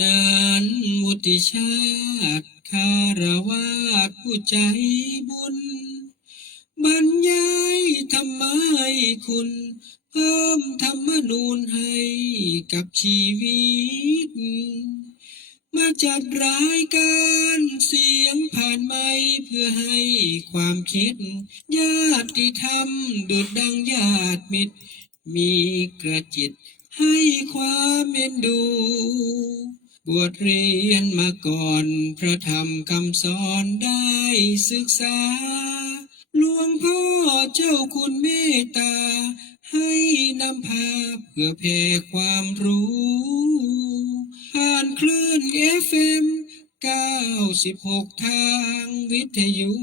นั้นวุฒิชาติคารวาสผู้ใจบุญบรรยายธรรมะให้คุณเพิ่มธรรมนูญให้กับชีวิตมาจัดรายการเสียงผ่านไมค์เพื่อให้ความคิดญาติธรรมดุจดังญาติมิตรมีกระจิตให้ความเอ็นดูบวชเรียนมาก่อนพระธรรมคำสอนได้ศึกษาหลวงพ่อเจ้าคุณเมตตาให้นำพาเพื่อแผ่ความรู้ผ่านคลื่น FM 96 ทางวิทยุ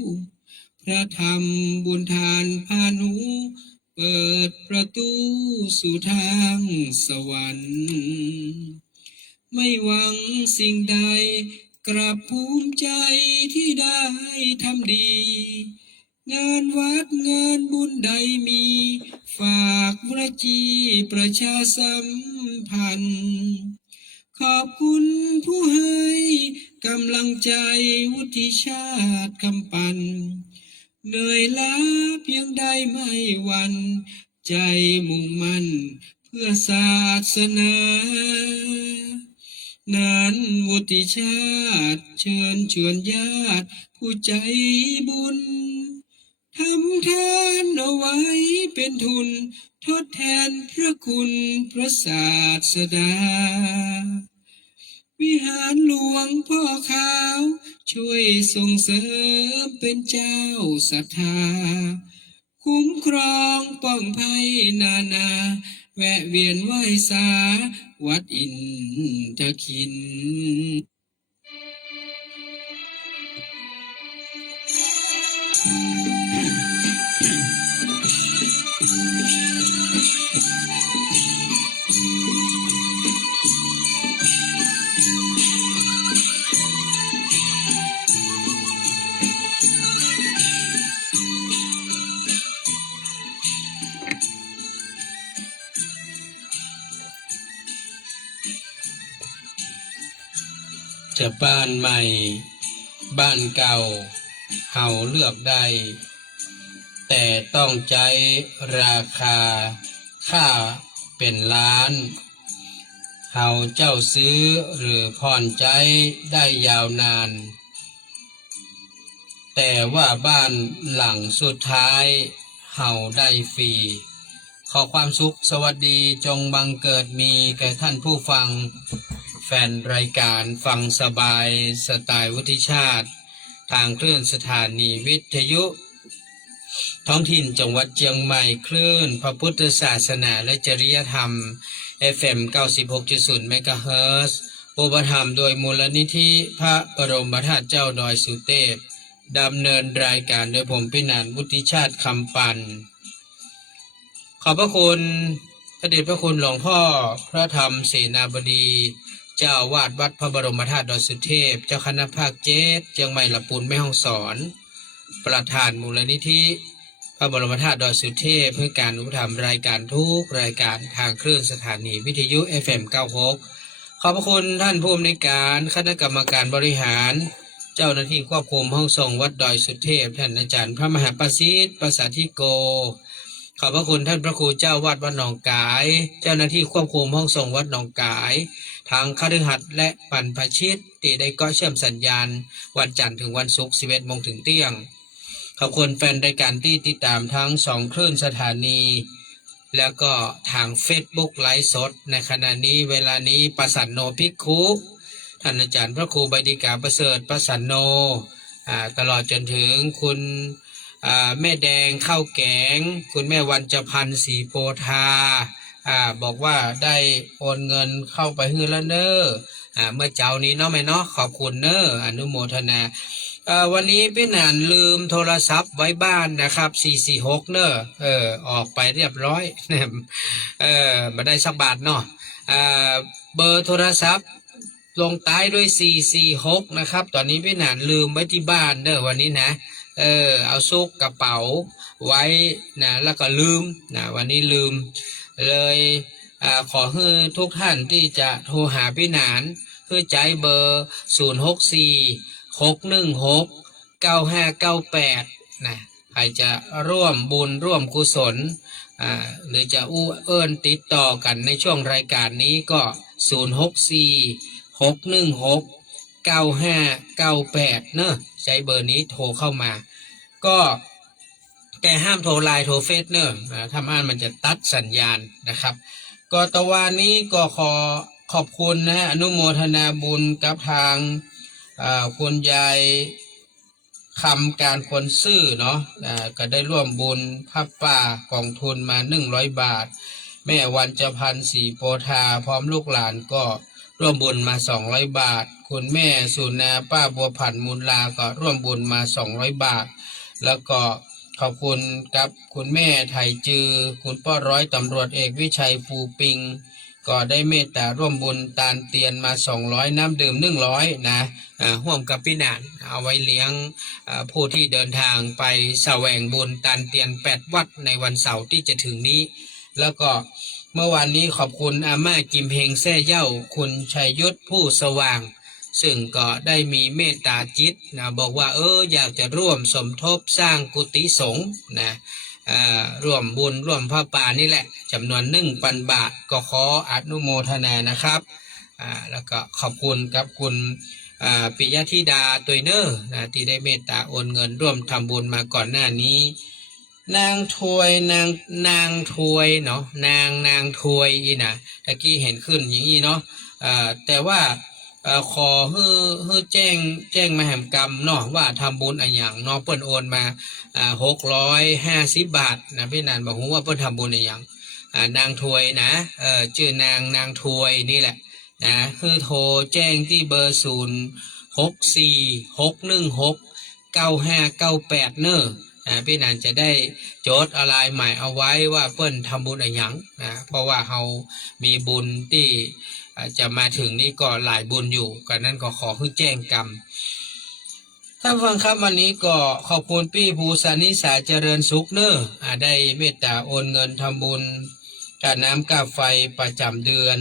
พระธรรมบุญทานพานุเปิดประตูสู่ทางสวรรค์ไม่หวังสิ่งใดกลับภูมิใจที่ได้ทำดีงานวัดงานบุญใดมีฝากวจีประชาสัมพันธ์ขอบคุณผู้ให้กำลังใจวุฒิชาติคำปันเหนื่อยล้าเพียงใดไม่หวั่นใจมุ่งมั่นเพื่อศาสนานั้นวุฒิชาติเชิญชวนญาติผู้ใจบุญทำทานเอาไว้เป็นทุนทดแทนพระคุณพระศาสดาวิหารหลวงพ่อขาวช่วยส่งเสริมเป็นเจ้าศรัทธาคุ้มครองป้องภัยนาแวะเวียนไหว้สาวัดอินทขินจะบ้านใหม่บ้านเก่าเฮาเลือกได้แต่ต้องใจราคาค่าเป็นล้านเฮาเจ้าซื้อหรือผ่อนใจได้ยาวนานแต่ว่าบ้านหลังสุดท้ายเฮาได้ฟรีขอความสุขสวัสดีจงบังเกิดมีแก่ท่านผู้ฟังแฟนรายการฟังสบายสไตล์วุฒิชาติทางคลื่นสถานีวิทยุท้องถิ่นจังหวัดเชียงใหม่คลื่นพระพุทธศาสนาและจริยธรรม FM 96.0 เมกะเฮิรตซ์อุปถัมภ์โดยมูลนิธิพระบรมธาตุเจ้าดอยสุเทพดำเนินรายการโดยผมพินันท์วุฒิชาติคำปันขอบพระคุณพระเดชพระคุณหลวงพ่อพระธรรมเสนาบดีเจ้าวาดวัดพระบรมธาตุดอยสุเทพเจ้าคณะภาค7เชียงใหม่ลำพูนแม่ฮ่องสอนประธานมูลนิธิพระบรมธาตุดอยสุเทพเพื่อการอุปถัมภ์รายการทุกรายการทางคลื่นสถานีวิทยุ FM 96ขอบพระคุณท่านผู้อำนวยการคณะกรรมการบริหารเจ้าหน้าที่ควบคุมห้องส่งวัดดอยสุเทพท่านอาจารย์พระมหาประสิทธิ์ประสาธิโกขอบพระคุณท่านพระครูเจ้าวัดวัดหนองกายเจ้าหน้าที่ควบคุมห้องส่งวัดหนองกายทางคฤหัสถ์และบรรพชิตที่ได้เกาะเชื่อมสัญญาณวันจันทร์ถึงวันศุกร์ 11 โมงถึงเที่ยงขอบคุณแฟนรายการที่ติดตามทั้ง2คลื่นสถานีแล้วก็ทาง Facebook ไลฟ์สดในขณะนี้เวลานี้ประสันโนภิกขุท่านอาจารย์พระครูใบดิกาประเสริฐประสันโนตลอดจนถึงคุณแม่แดงข้าวแกงคุณแม่วันจพันธ์ศรีโพธาบอกว่าได้โอนเงินเข้าไปให้แล้วเนอะเมื่อเจ้านี้เนาะแม่เนาะขอบคุณเนอะอนุโมทนาวันนี้พี่นันลืมโทรศัพท์ไว้บ้านนะครับ446เนอะออกไปเรียบร้อยมาได้สักบาทเนาะเบอร์โทรศัพท์ลงท้ายด้วย446นะครับตอนนี้พี่นันลืมไว้ที่บ้านเนอะวันนี้นะเอาซุกกระเป๋าไว้นะแล้วก็ลืมนะวันนี้ลืมเลย ขอให้ทุกท่านที่จะโทรหาพี่หนานเพื่อใจเบอร์0646169598นะใครจะร่วมบุญร่วมกุศลหรือจะอู้เอิ้นติดต่อกันในช่วงรายการนี้ก็0646169598เนอะใช้เบอร์นี้โทรเข้ามาก็แต่ห้ามโทรไลน์โทรเฟซเนอะถ้ามันจะตัดสัญญาณนะครับก็ตะวันนี้ก็ขอบคุณนะอนุโมทนาบุญกับทางคุณยายคำการคนซื่อเนาะก็ได้ร่วมบุญผ้าป่ากองทุนมา100 บาทแม่วันจพันธ์ศรีโพธาพร้อมลูกหลานก็ร่วมบุญมา200 บาทคุณแม่สุนาป้าบัวผันมูลลาก็ร่วมบุญมา200 บาทแล้วก็ขอบคุณกับคุณแม่ไทยจือคุณป้อร้อยตำรวจเอกวิชัยฟูปิงก็ได้เมตตาร่วมบุญตาลเตียนมา200น้ำดื่ม100นะร่วมกับพี่หนานเอาไว้เลี้ยงผู้ที่เดินทางไปแสวงบุญตาลเตียน8 วัดในวันเสาร์ที่จะถึงนี้แล้วก็เมื่อวานนี้ขอบคุณอาม่ากิมเฮงแซ่เย่าคุณชัยยุทธผู้สว่างซึ่งก็ได้มีเมตตาจิตนะบอกว่าอยากจะร่วมสมทบสร้างกุฏิสงฆ์นะร่วมบุญร่วมผ้าป่านี่แหละจำนวน1,000 บาทก็ขออนุโมทนานะครับแล้วก็ขอบคุณกับคุณปิยธิดาตุยเนอร์นะที่ได้เมตตาโอนเงินร่วมทำบุญมาก่อนหน้านี้นางถวยนางถวยเนาะนางถวยอีนะตะกี้เห็นขึ้นอย่างนี้เนาะแต่ว่าขอให้แจ้งมหากรรมเนาะว่าทำบุญอะไรอย่างเนาะเปิ้นโอนมา650 บาทนะพี่นันบอกว่าเปิ้นทำบุญอะไรอย่างนางถวยนะชื่อนางถวยนี่แหละนะคือโทรแจ้งที่เบอร์0646169598เนอะพี่นันจะได้โจทย์อะไรใหม่เอาไว้ว่าเปิ้นทำบุญอะไรอย่างนะเพราะว่าเรามีบุญที่จะมาถึงนี่ก็หลายบุญอยู่กันนั้นก็ขอให้แจ้งกรรมท่านฟังครับวันนี้ก็ขอบคุณพี่ภูสานิสาเจริญสุขเนอะได้เมตตาโอนเงินทำบุญค่าน้ำค่าไฟประจำเดือน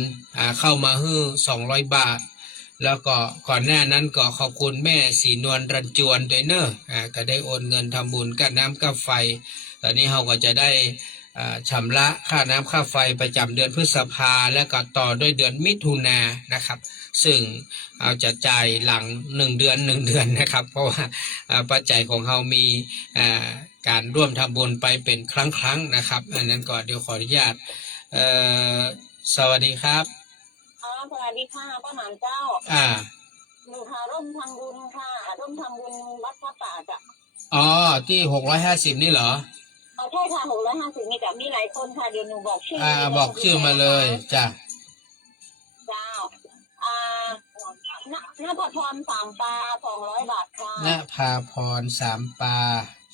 เข้ามาให้200 บาทแล้วก็ก่อนหน้านั้นก็ขอบคุณแม่สีนวลรันจวนด้วยเนอะก็ได้โอนเงินทำบุญค่าน้ำค่าไฟตอนนี้เราก็จะได้ชำระค่าน้ำค่าไฟประจำเดือนพฤษภาและก็ต่อด้วยเดือนมิถุนายนนะครับซึ่งเอาจะจ่ายหลัง1 เดือนนะครับเพราะว่าปัจจัยของเรามีการร่วมทำบุญไปเป็นครั้งนะครับอันนั้นก็เดี๋ยวขออนุญาตสวัสดีครับสวัสดีค่ะป้าหมานเจ้าหนูค่ะร่วมทำบุญค่ะร่วมทำบุญวัดพระป่าจ้ะที่650นี่เหรอใช่ค่ะ650มีแต่มีหลายคนค่ะเดี๋ยวหนูบอกชื่อบอกชื่อมาเลยจ้ะเจ้าณภาพรสามปลา200 บาทค่ะณภาพร3 ปลา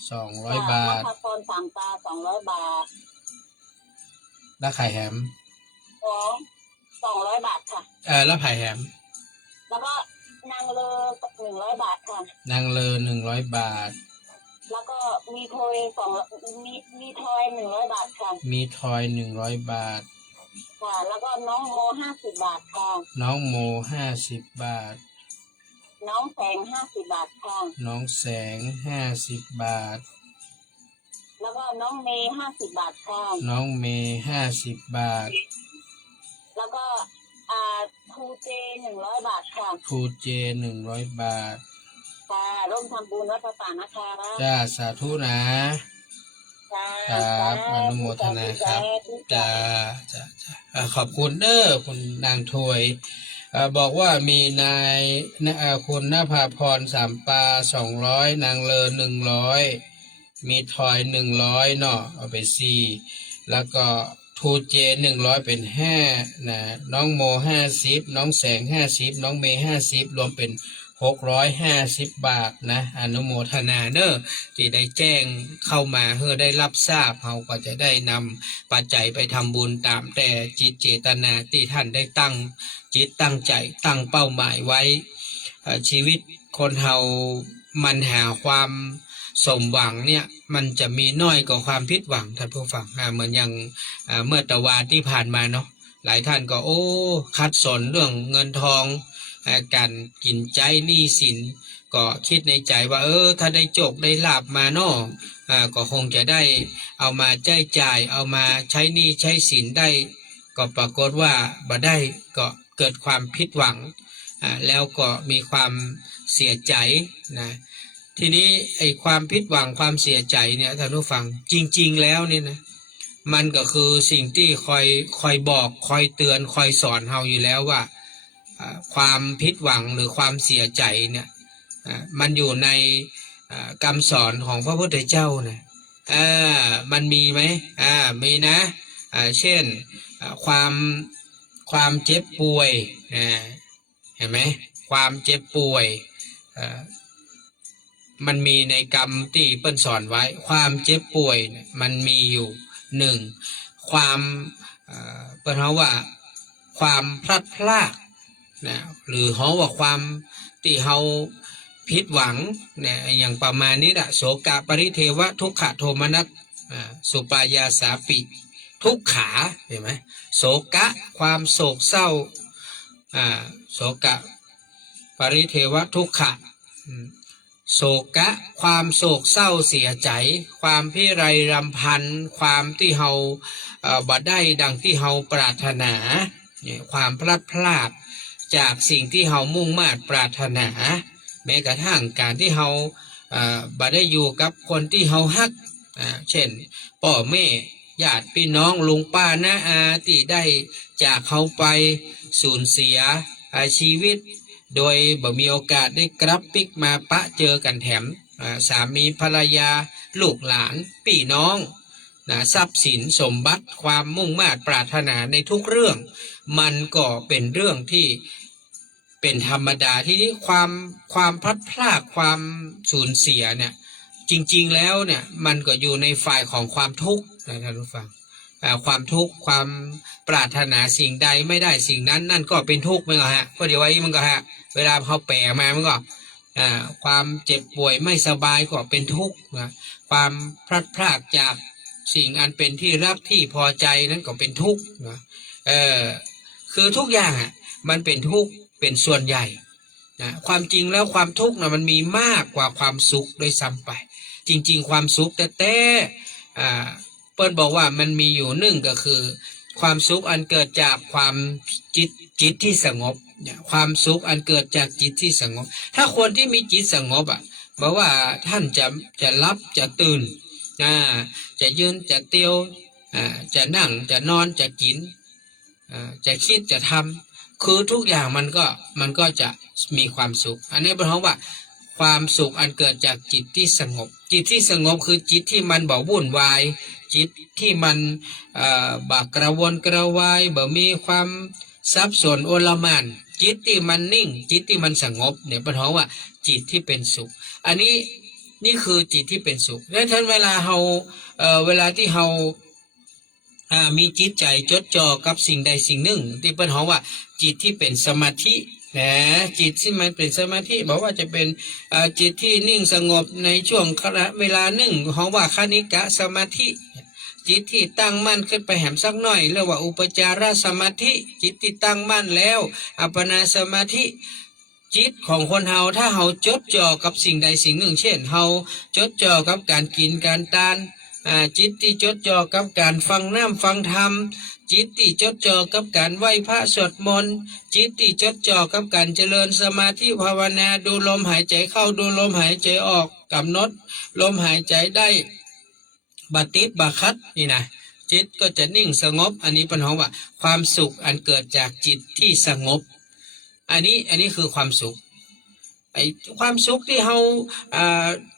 200 บาทณภาพร3 ปลา200 บาทแล้วไข่แฮม200 บาทค่ะแล้วไข่แฮมแล้วก็นางเลอ100 บาทค่ะนางเลอ100 บาทแล้วก็มีทอยมีทอย100 บาทค่ะมีทอย100 บาทค่ะแล้วก็น้องโม50 บาทค่ะน้องโม50 บาทน้องแสง50 บาทค่ะน้องแสง50 บาทแล้วก็น้องเมย์50 บาทค่ะน้องเมย์50 บาทแล้วก็ครูเจ100 บาทค่ะครูเจ100 บาทค่ะร่วมทำบุญวัดพระป่านะคะจ้าสาธุนะครับอนุโมทนาครับจ้าขอบคุณคุณนางถวยบอกว่ามีนายคุณณภาพร3 ปลา200นางเลอ100มีทอย100เนาะเอาไป4แล้วก็ทูเจ100เป็น5นะน้องโม50น้องแสง50น้องเมย์50รวมเป็น650 บาทนะอนุโมทนาเนอะที่ได้แจ้งเข้ามาเพื่อได้รับทราบเราก็จะได้นำปัจจัยไปทำบุญตามแต่จิตเจตนาที่ท่านได้ตั้งจิตตั้งใจตั้งเป้าหมายไว้ชีวิตคนเรามันหาความสมหวังเนี่ยมันจะมีน้อยกว่าความผิดหวังท่านผู้ฟังเหมือนอย่างเมื่อตะวันที่ผ่านมาเนาะ หลายท่านก็คัดสนเรื่องเงินทองการกินใจหนี้สินก็คิดในใจว่าถ้าได้โจกได้ลาบมาเนาะก็คงจะได้เอามาใช้จ่ายเอามาใช้หนี้ใช้สินได้ก็ปรากฏว่าบ่ได้ก็เกิดความผิดหวังแล้วก็มีความเสียใจนะทีนี้ไอ้ความผิดหวังความเสียใจเนี่ยท่านผู้ฟังจริงๆแล้วเนี่ยนะมันก็คือสิ่งที่คอยบอกคอยเตือนคอยสอนเฮาอยู่แล้วว่าความผิดหวังหรือความเสียใจเนี่ยมันอยู่ในคำสอนของพระพุทธเจ้านะมันมีไหมมีนะเช่นความเจ็บป่วยเห็นไหมความเจ็บป่วยมันมีในกรรมที่เปิ้นสอนไว้ความเจ็บป่วยมันมีอยู่หนึ่งความเปิ้นว่าความพลัดพรากนะหรือว่าความที่เฮาผิดหวังเนี่ยอย่างประมาณนี้แหละโสกะปริเทวะทุกขโทมนัสสุปายาสาปิทุกขาเห็นไหมโศกะความโศกเศร้าโศกะปริเทวะทุกขะโศกะความโศกเศร้าเสียใจความพิไรรำพันความที่เฮาบ่ได้ดังที่เฮาปรารถนาความพลัดพรากจากสิ่งที่เฮามุ่งมา่ปรารถนาแม้กระทั่งการที่เฮาบ่ได้อยู่กับคนที่เฮาฮักเช่นพ่อแม่ญาติพี่น้องลุงป้าน้าอาที่ได้จากเขาไปสูญเสียชีวิตโดยบ่มีโอกาสได้กลับปิกมาปะเจอกันแถมสามีภรรยาลูกหลานพี่น้องทรัพย์สินสมบัติความมุ่งมา่ปรารถนาในทุกเรื่องมันก็เป็นเรื่องที่เป็นธรรมดาที่นี้ความพลัดพรากความสูญเสียเนี่ยจริงๆแล้วเนี่ยมันก็อยู่ในฝ่ายของความทุกข์นะท่านผู้ฟังความทุกข์ความปรารถนาสิ่งใดไม่ได้สิ่งนั้นนั่นก็เป็นทุกข์มันก็ก็เดี๋ยวไว้มันก็เวลาเขาแปลมามันก็ความเจ็บป่วยไม่สบายก็เป็นทุกข์นะความพลัดพรากจากสิ่งอันเป็นที่รักที่พอใจนั้นก็เป็นทุกข์นะคือทุกอย่างมันเป็นทุกข์เป็นส่วนใหญ่นะความจริงแล้วความทุกข์นะมันมีมากกว่าความสุขโดยซ้ำไปจริงๆความสุขแต่เปิ้ลบอกว่ามันมีอยู่หนึ่งก็คือความสุขอันเกิดจากความจิตที่สงบความสุขอันเกิดจากจิตที่สงบถ้าคนที่มีจิตสงบบอกว่าท่านจะรับจะตื่นจะยืนจะเตียวจะนั่งจะนอนจะกินจะคิดจะทำคือทุกอย่างมันก็จะมีความสุขอันนี้เป็นเพราะว่าความสุขอันเกิดจากจิตที่สงบจิตที่สงบคือจิตที่มันบ่วุ่นวายจิตที่มันบ่กระวนกระวายบ่มีความสับสนโอลหม่านจิตที่มันนิ่งจิตที่มันสงบเนี่ยเป็นเพราะว่าจิตที่เป็นสุขอันนี้นี่คือจิตที่เป็นสุขและท่านเวลาที่เฮามีจิตใจจดจ่อกับสิ่งใดสิ่งหนึ่งที่เป็นเพราะว่าจิตที่เป็นสมาธินะจิตที่มันเป็นสมาธิบอกว่าจะเป็นจิตที่นิ่งสงบในช่วงเวลาหนึ่งของว่าคณิกะสมาธิจิตที่ตั้งมั่นขึ้นไปแหมสักหน่อยเรียกว่าอุปจารสมาธิจิตที่ตั้งมั่นแล้วอัปปนาสมาธิจิตของคนเฮาถ้าเฮาจดจ่อกับสิ่งใดสิ่งหนึ่งเช่นเฮาจดจ่อกับการกินการทานจิตที่จดจ่อกับการฟังน้ำฟังธรรมจิตที่จดจ่อกับการไหว้พระสวดมนต์จิตที่จดจ่อกับการเจริญสมาธิภาวนาดูลมหายใจเข้าดูลมหายใจออกกำหนดลมหายใจได้บัติดบัคัดนี่นะจิตก็จะนิ่งสงบอันนี้เป็นเพราะว่าความสุขอันเกิดจากจิตที่สงบอันนี้คือความสุขไอ้ความสุขที่เรา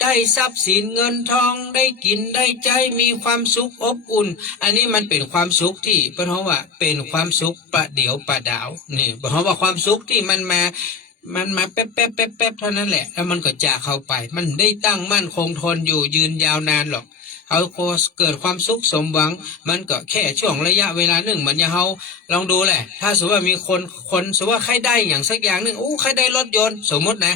ได้ทรัพย์สินเงินทองได้กินได้ใจมีความสุขอบอุ่นอันนี้มันเป็นความสุขที่เพราะว่าเป็นความสุขประเดี๋ยวประดาวนี่เพราะว่าความสุขที่มันมาแป๊บเท่านั้นแหละแล้วมันก็จากเข้าไปมันได้ตั้งมั่นคงทนอยู่ยืนยาวนานหรอกเขาเกิดความสุขสมหวังมันก็แค่ช่วงระยะเวลาหนึ่งเหมือนอย่างเขาลองดูแหละถ้าสมมติว่ามีคนสมมติว่าใครได้อย่างสักอย่างหนึ่งใครได้รถยนต์สมมตินะ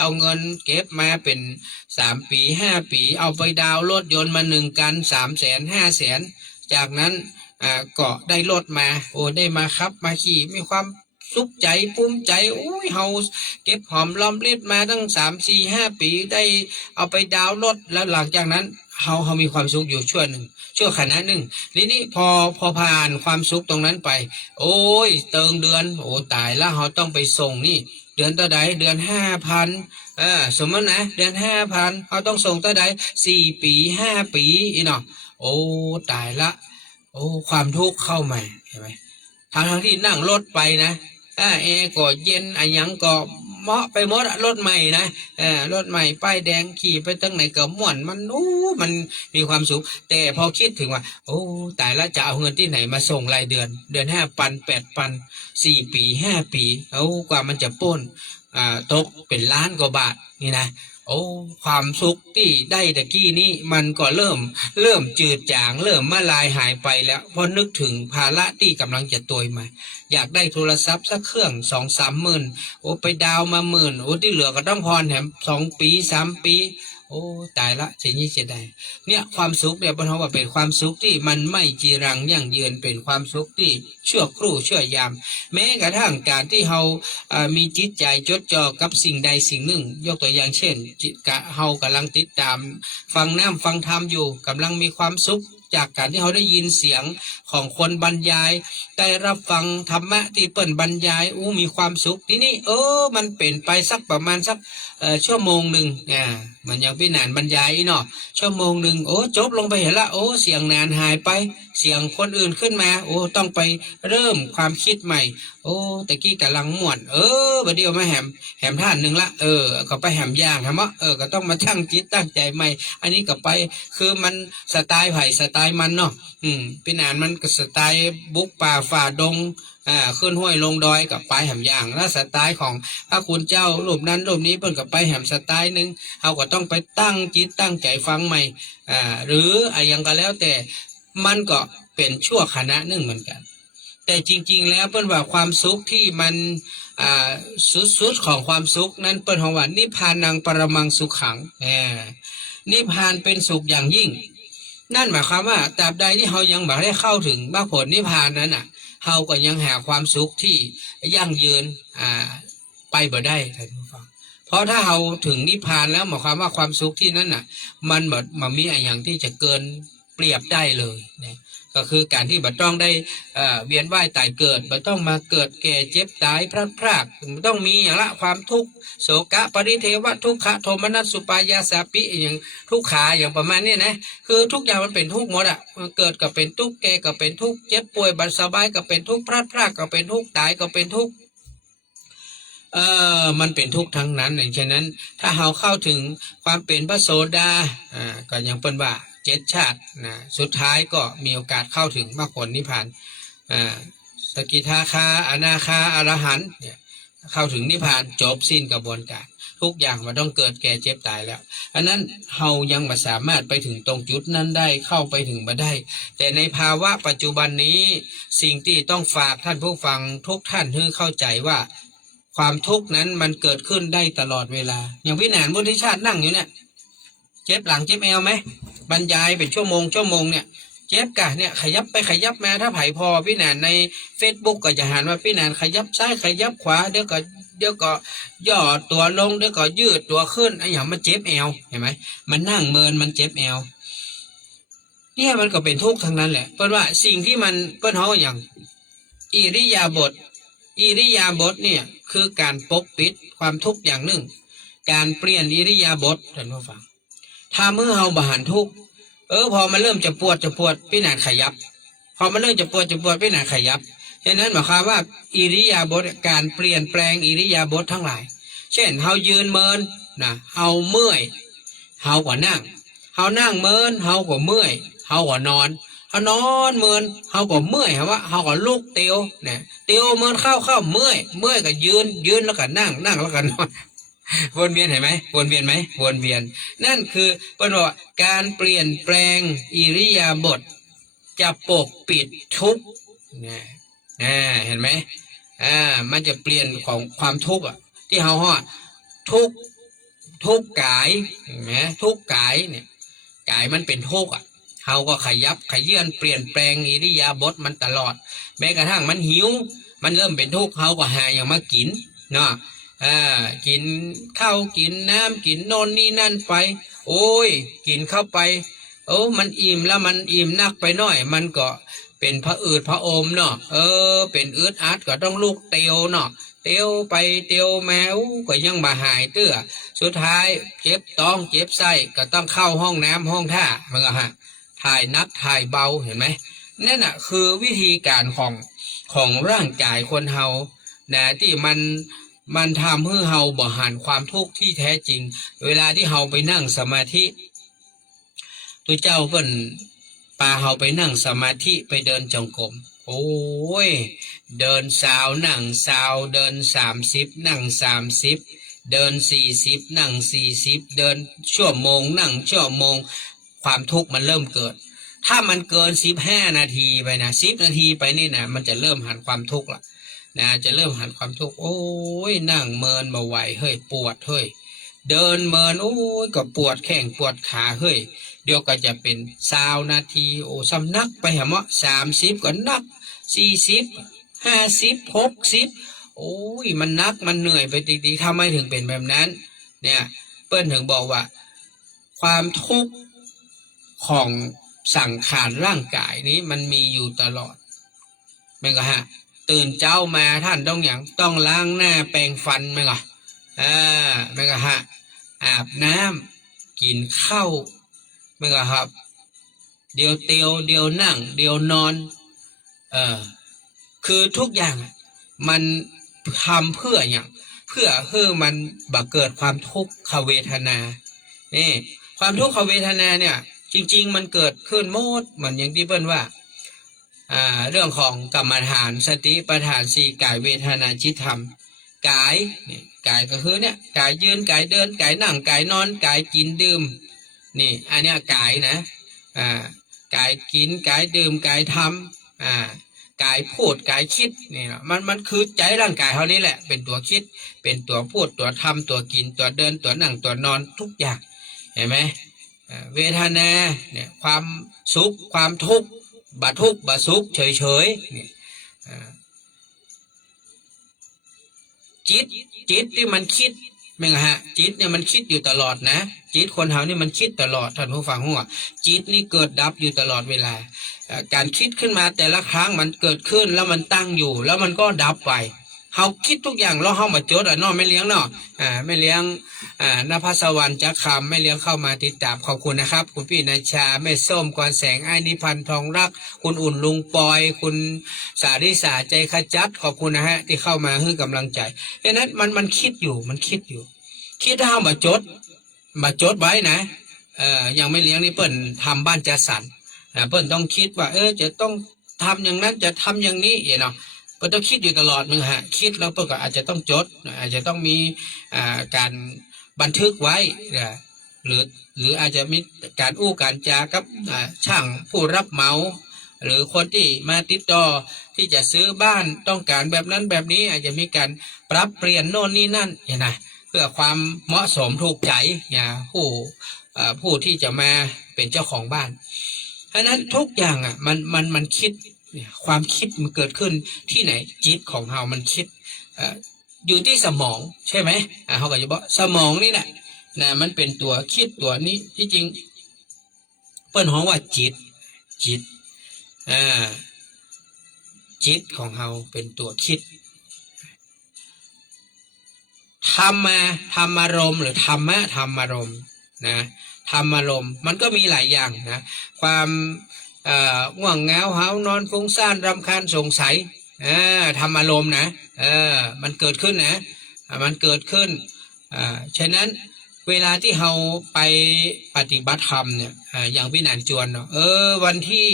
เอาเงินเก็บมาเป็น3 ปี5 ปีเอาไปดาวรถยนต์มา1 คัน300,000 500,000จากนั้น ก็ได้รถมาโอ้ได้มาขับมาขี่มีความสุขใจภูมิใจโอ้ยเฮาเก็บหอมรอมริบมาตั้ง3 4 5 ปีได้เอาไปดาวน์รถแล้วหลังจากนั้นเฮามีความสุขอยู่ชั่วขณะหนึ่งทีนี้พอผ่านความสุขตรงนั้นไปโอ้ยเติงเดือนโอ้ตายแล้วเฮาต้องไปส่งนี่เดือนต่อใดเดือน5,000สมมตินะเดือน5,000เขาต้องส่งต่อใด4 ปี5 ปีอีเนาะโอ้ตายละโอ้ความทุกข์เข้ามาเห็นไหมทั้งที่นั่งรถไปนะแอร์ก็เย็นอันยังก็เหมาะไปหมดรถใหม่นะรถใหม่ป้ายแดงขี่ไปตั้งไหนก็ม่วนมันมันมีความสุขแต่พอคิดถึงว่าโอ้ตายละจะเอาเงินที่ไหนมาส่งรายเดือน5,000 8,0004 ปี5 ปีเอากว่ามันจะป้นตกเป็นล้านกว่าบาทนี่นะโอ้ความสุขที่ได้ตะกี้นี้มันก็เริ่มจืดจางเริ่มมาลายหายไปแล้วพอนึกถึงภาระที่กำลังจะตัวมาอยากได้โทรศัพท์สักเครื่อง2-3 หมื่นโอ้ไปดาวมา10,000โอ้ที่เหลือก็ต้องผ่อนแถม2 ปี3 ปีโอ้ตายละเสียนี้เสียดายเนี่ยความสุขเนี่ยเพราะว่าเป็นความสุขที่มันไม่จีรังยั่งยืนเป็นความสุขที่ชั่วครู่ชั่วยามแม้กระทั่งการที่เรามีจิตใจจดจ่อกับสิ่งใดสิ่งหนึ่งยกตัวอย่างเช่นเฮากำลังติดตามฟังน้ำฟังธรรมอยู่กำลังมีความสุขจากการที่เขาได้ยินเสียงของคนบรรยายได้รับฟังธรรมะที่เปิ่นบรรยายมีความสุขทีนี้มันเป็นไปสักประมาณสักชั่วโมงหนึ่งมันยังพี่นานบรรยายเนาะชั่วโมงหนึ่งจบลงไปเห็นละเสียงนานหายไปเสียงคนอื่นขึ้นมาต้องไปเริ่มความคิดใหม่ตะกี้กำลังม่วนบัดเดียวมาแหมท่านหนึ่งละก็ไปแหมย่างฮะมะก็ต้องมาตั้งจิตตั้งใจใหม่อันนี้ก็ไปคือมันสไตล์ไผ่สไตล์มันเนาะพี่นานมันก็สไตล์บุกป่าฝ่าดงขึ้นห้วยลงดอยกับไปแหมย่างแล้วสไตล์ของพระคุณเจ้ารูปนั้นรูปนี้เพิ่นกับไปแหมสไตล์หนึ่งเขาก็ต้องไปตั้งจิตตั้งใจฟังใหม่หรืออะไรยังก็แล้วแต่มันก็เป็นชั่วขณะหนึ่งเหมือนกันแต่จริงๆแล้วเปิ้นว่าความสุขที่มันสุดของความสุขนั้นเปิ้นของว่านิพพานังปรมังสุขขังนิพพานเป็นสุขอย่างยิ่งนั่นหมายความว่าตราบใดที่เรายังไม่ได้เข้าถึงมรรคผลนิพพานนั้นเราก็ยังหาความสุขที่ยั่งยืนไปบ่ได้ท่านผู้ฟังเพราะถ้าเราถึงนิพพานแล้วหมายความว่าความสุขที่นั้นมันแบบมันมีอะไรอย่างที่จะเกินเปรียบได้เลยนะก็คือการที่บัดต้องได้เวียนว่ายตายเกิดบัดต้องมาเกิดแก่เจ็บตายพลัดพรากต้องมีอย่างละความทุกข์โศกะปริเทวะทุกขโทมนัสสุปายาสาปิอย่างทุกขาอย่างประมาณนี้นะคือทุกอย่างมันเป็นทุกข์หมดเกิดก็เป็นทุกข์แก่ก็เป็นทุกข์เจ็บป่วยบัดสบายก็เป็นทุกข์พลัดพรากก็เป็นทุกข์ตายก็เป็นทุกข์มันเป็นทุกข์ทั้งนั้นอย่างเช่นนั้นถ้าเราเข้าถึงความเป็นพระโสดาก็ยังเป็นว่า7 ชาตินะสุดท้ายก็มีโอกาสเข้าถึงมรรคผลนิพพานสกิทาคาอนาคาอรหันต์เนี่ยเข้าถึงนิพพานจบสิ้นกระบวนการทุกอย่างมันต้องเกิดแก่เจ็บตายแล้วอันนั้นเรายังไม่สามารถไปถึงตรงจุดนั้นได้เข้าไปถึงมาได้แต่ในภาวะปัจจุบันนี้สิ่งที่ต้องฝากท่านผู้ฟังทุกท่านให้เข้าใจว่าความทุกข์นั้นมันเกิดขึ้นได้ตลอดเวลาอย่างพี่แหนนบุญทิชาตินั่งอยู่เนี่ยเจ็บหลังเจ็บเอวไหมบรรยายเป็นชั่วโมงเนี่ยเจ็บกะเนี่ยขยับไปขยับมาถ้าไผ่พอพี่แหนนใน Facebook ก็จะหันว่าพี่แหนนขยับซ้ายขยับขวาเดี๋ยวก็ย่อตัวลงเดี๋ยวก็ยืดตัวขึ้นไอ้อย่างมันเจ็บเอวเห็นไหมมันนั่งเมินมันเจ็บเอวเนี่ยมันก็เป็นทุกข์ทั้งนั้นแหละเพราะว่าสิ่งที่มันเปิ้นเฮาอย่างอิริยาบถเนี่ยคือการปกปิดความทุกข์อย่างหนึ่งการเปลี่ยนอิริยาบถท่านผู้ฟังถ้าเมื่อเฮาบหันทุกข์พอมันเริ่มจะปวดพี่นานขยับพอมันเริ่มจะปวดพี่นานขยับฉะนั้นหมายความว่าอิริยาบถการเปลี่ยนแปลงอิริยาบถทั้งหลายเช่นเฮายืนเมินนะเฮาเมื่อยเฮาก็นั่งเฮานั่งเมินเฮาก็เมื่อยเฮาก็นอนเฮานอนเมินเฮาก็เมื่อยว่าเฮาก็ลุกเตียวเนี่ยเตียวเมินเข้าเมื่อยก็ยืนแล้วก็นั่งแล้วก็นอนวนเวียนเห็นไหมวนเวียนไหมวนเวียนนั่นคือเป็นว่าการเปลี่ยนแปลงอิริยาบถจะปกปิดทุกข์เห็นไหมมันจะเปลี่ยนของความทุกข์ที่เฮาฮอดทุกข์กายเห็นไหมทุกข์กายเนี่ยกายมันเป็นทุกข์ เฮาก็ขยับขยื่นเปลี่ยนแปลงอิริยาบถมันตลอดแม้กระทั่งมันหิวมันเริ่มเป็นทุกข์เฮาก็หาอย่างมากินเนาะกินข้าวกินน้ำกินโน่นนี่นั่นไปโอ้ยกินเข้าไปโอ้มันอิ่มแล้วมันอิ่มนักไปหน่อยมันก็เป็นพระอืดพระอมเนาะเป็นอืดอัดก็ต้องลูกเตียวเนาะเตียวไปเตียวแมวก็ยังมาหายเตื้อสุดท้ายเจ็บท้องเจ็บไส้ก็ต้องเข้าห้องน้ำห้องท่ามันก็ถ่ายนักถ่ายเบาเห็นไหมนั่นน่ะคือวิธีการของร่างกายคนเฮานะที่มันทำให้เฮาบ่หันความทุกข์ที่แท้จริงเวลาที่เฮาไปนั่งสมาธิตัวเจ้าเพิ่นพาเฮาไปนั่งสมาธิไปเดินจงกรมโอ้ยเดินสาวนั่งสาวเดิน30นั่ง30เดิน40นั่ง40เดินชั่วโมงนั่งชั่วโมงความทุกข์มันเริ่มเกิดถ้ามันเกิน15นาทีไปนะ10นาทีไปนี่นะมันจะเริ่มหันความทุกข์ละนะจะเริ่มหันความทุกข์โอ้ยนั่งเมินบ่ไหวเฮ้ยปวดเฮ้ยเดินเมินโอ้ยก็ปวดแข้งปวดขาเฮ้ยเดี๋ยวก็จะเป็น20นาทีโอ้สำนักไปหาหมอ30ก็นัก40 50 60โอ้ยมันนักมันเหนื่อยไปจริงๆทำไมถึงเป็นแบบนั้นเนี่ยเปิ้ลถึงบอกว่าความทุกข์ของสังขารร่างกายนี้มันมีอยู่ตลอดไม่ก็ตื่นเจ้ามาท่านต้องล้างหน้าแปรงฟันไม่ก็ไม่ก็อาบน้ำกินข้าวไม่ก็ครับเดี๋ยวเตียวเดี๋ยวนั่งเดี๋ยวนอนคือทุกอย่างมันทำเพื่ออย่างเพื่อมันบักเกิดความทุกขเวทนานี่ความทุกขเวทนาเนี่ยจริงๆมันเกิดขึ้นหมดเหมือนอย่างที่เปิ้ลว่าเรื่องของกรรมฐานสติปัฏฐาน4กายเวทนาจิตธรรมกายนี่กายก็คือเนี่ยกายยืนกายเดินกายนั่งกายนอนกายกินดื่มนี่อันเนี้ยกายนะกายกินกายดื่มกายทำกายพูดกายคิดนี่มันคือใจร่างกายเขานี่แหละเป็นตัวคิดเป็นตัวพูดตัวทำตัวกินตัวเดินตัวนั่งตัวนอนทุกอย่างเห็นไหมเวทนาเนี่ยความสุขความทุกข์บะทุกข์บะสุขเฉยๆนี่จิตที่มันคิดไม่ไงจิตเนี่ยมันคิดอยู่ตลอดนะจิตคนเฮานี่มันคิดตลอดท่านผู้ฟังหัวจิตนี่เกิดดับอยู่ตลอดเวลาการคิดขึ้นมาแต่ละครั้งมันเกิดขึ้นแล้วมันตั้งอยู่แล้วมันก็ดับไปเฮาคิดทุกอย่างแล้วเฮามาจดเนาะไม่เลี้ยงเนาะไม่เลี้ยงนภัสวรรณจักคำไม่เลี้ยงเข้ามาติดตามขอบคุณนะครับคุณพี่นาชาแม่ส้มกรแสงไอ้นิพันธ์ทองรักคุณอุ่นลุงปอยคุณสาริสาใจขจัดขอบคุณนะฮะที่เข้ามาให้กำลังใจเพราะนั้นมันคิดอยู่คิดถ้าเฮามาจดไว้นะยังไม่เลี้ยงนี่เปิ้นทำบ้านจัดสรรเปิ้นต้องคิดว่าจะต้องทำอย่างนั้นจะทำอย่างนี้เนาะก็ต้องคิดอยู่ตลอดมึงคิดแล้วเปิ้นก็อาจจะต้องจดอาจจะต้องมีการบันทึกไว้หรืออาจจะมีการการจากับช่างผู้รับเหมาหรือคนที่มาติดต่อที่จะซื้อบ้านต้องการแบบนั้นแบบนี้อาจจะมีการปรับเปลี่ยนโน่นนี่นั่นนะเพื่อความเหมาะสมถูกใจผู้ที่จะมาเป็นเจ้าของบ้านเพราะนั้นทุกอย่างมันคิดความคิดมันเกิดขึ้นที่ไหนจิตของเรามันคิดอยู่ที่สมองใช่ไหมเขาก็จะบอกสมองนี่แหละมันเป็นตัวคิดตัวนี้ที่จริงเปิ้นฮ้องว่าจิตจิตของเราเป็นตัวคิดธรรมารมณ์หรือธรรมารมณ์นะธรรมารมณ์มันก็มีหลายอย่างนะความง่วงเหงาหาวนอนฟุ้งซ่านรำคาญสงสัยธรรมารมณ์นะมันเกิดขึ้นนะมันเกิดขึ้นฉะนั้นเวลาที่เราไปปฏิบัติธรรมเนี่ยอย่างพี่หนานจวนเนาะวันที่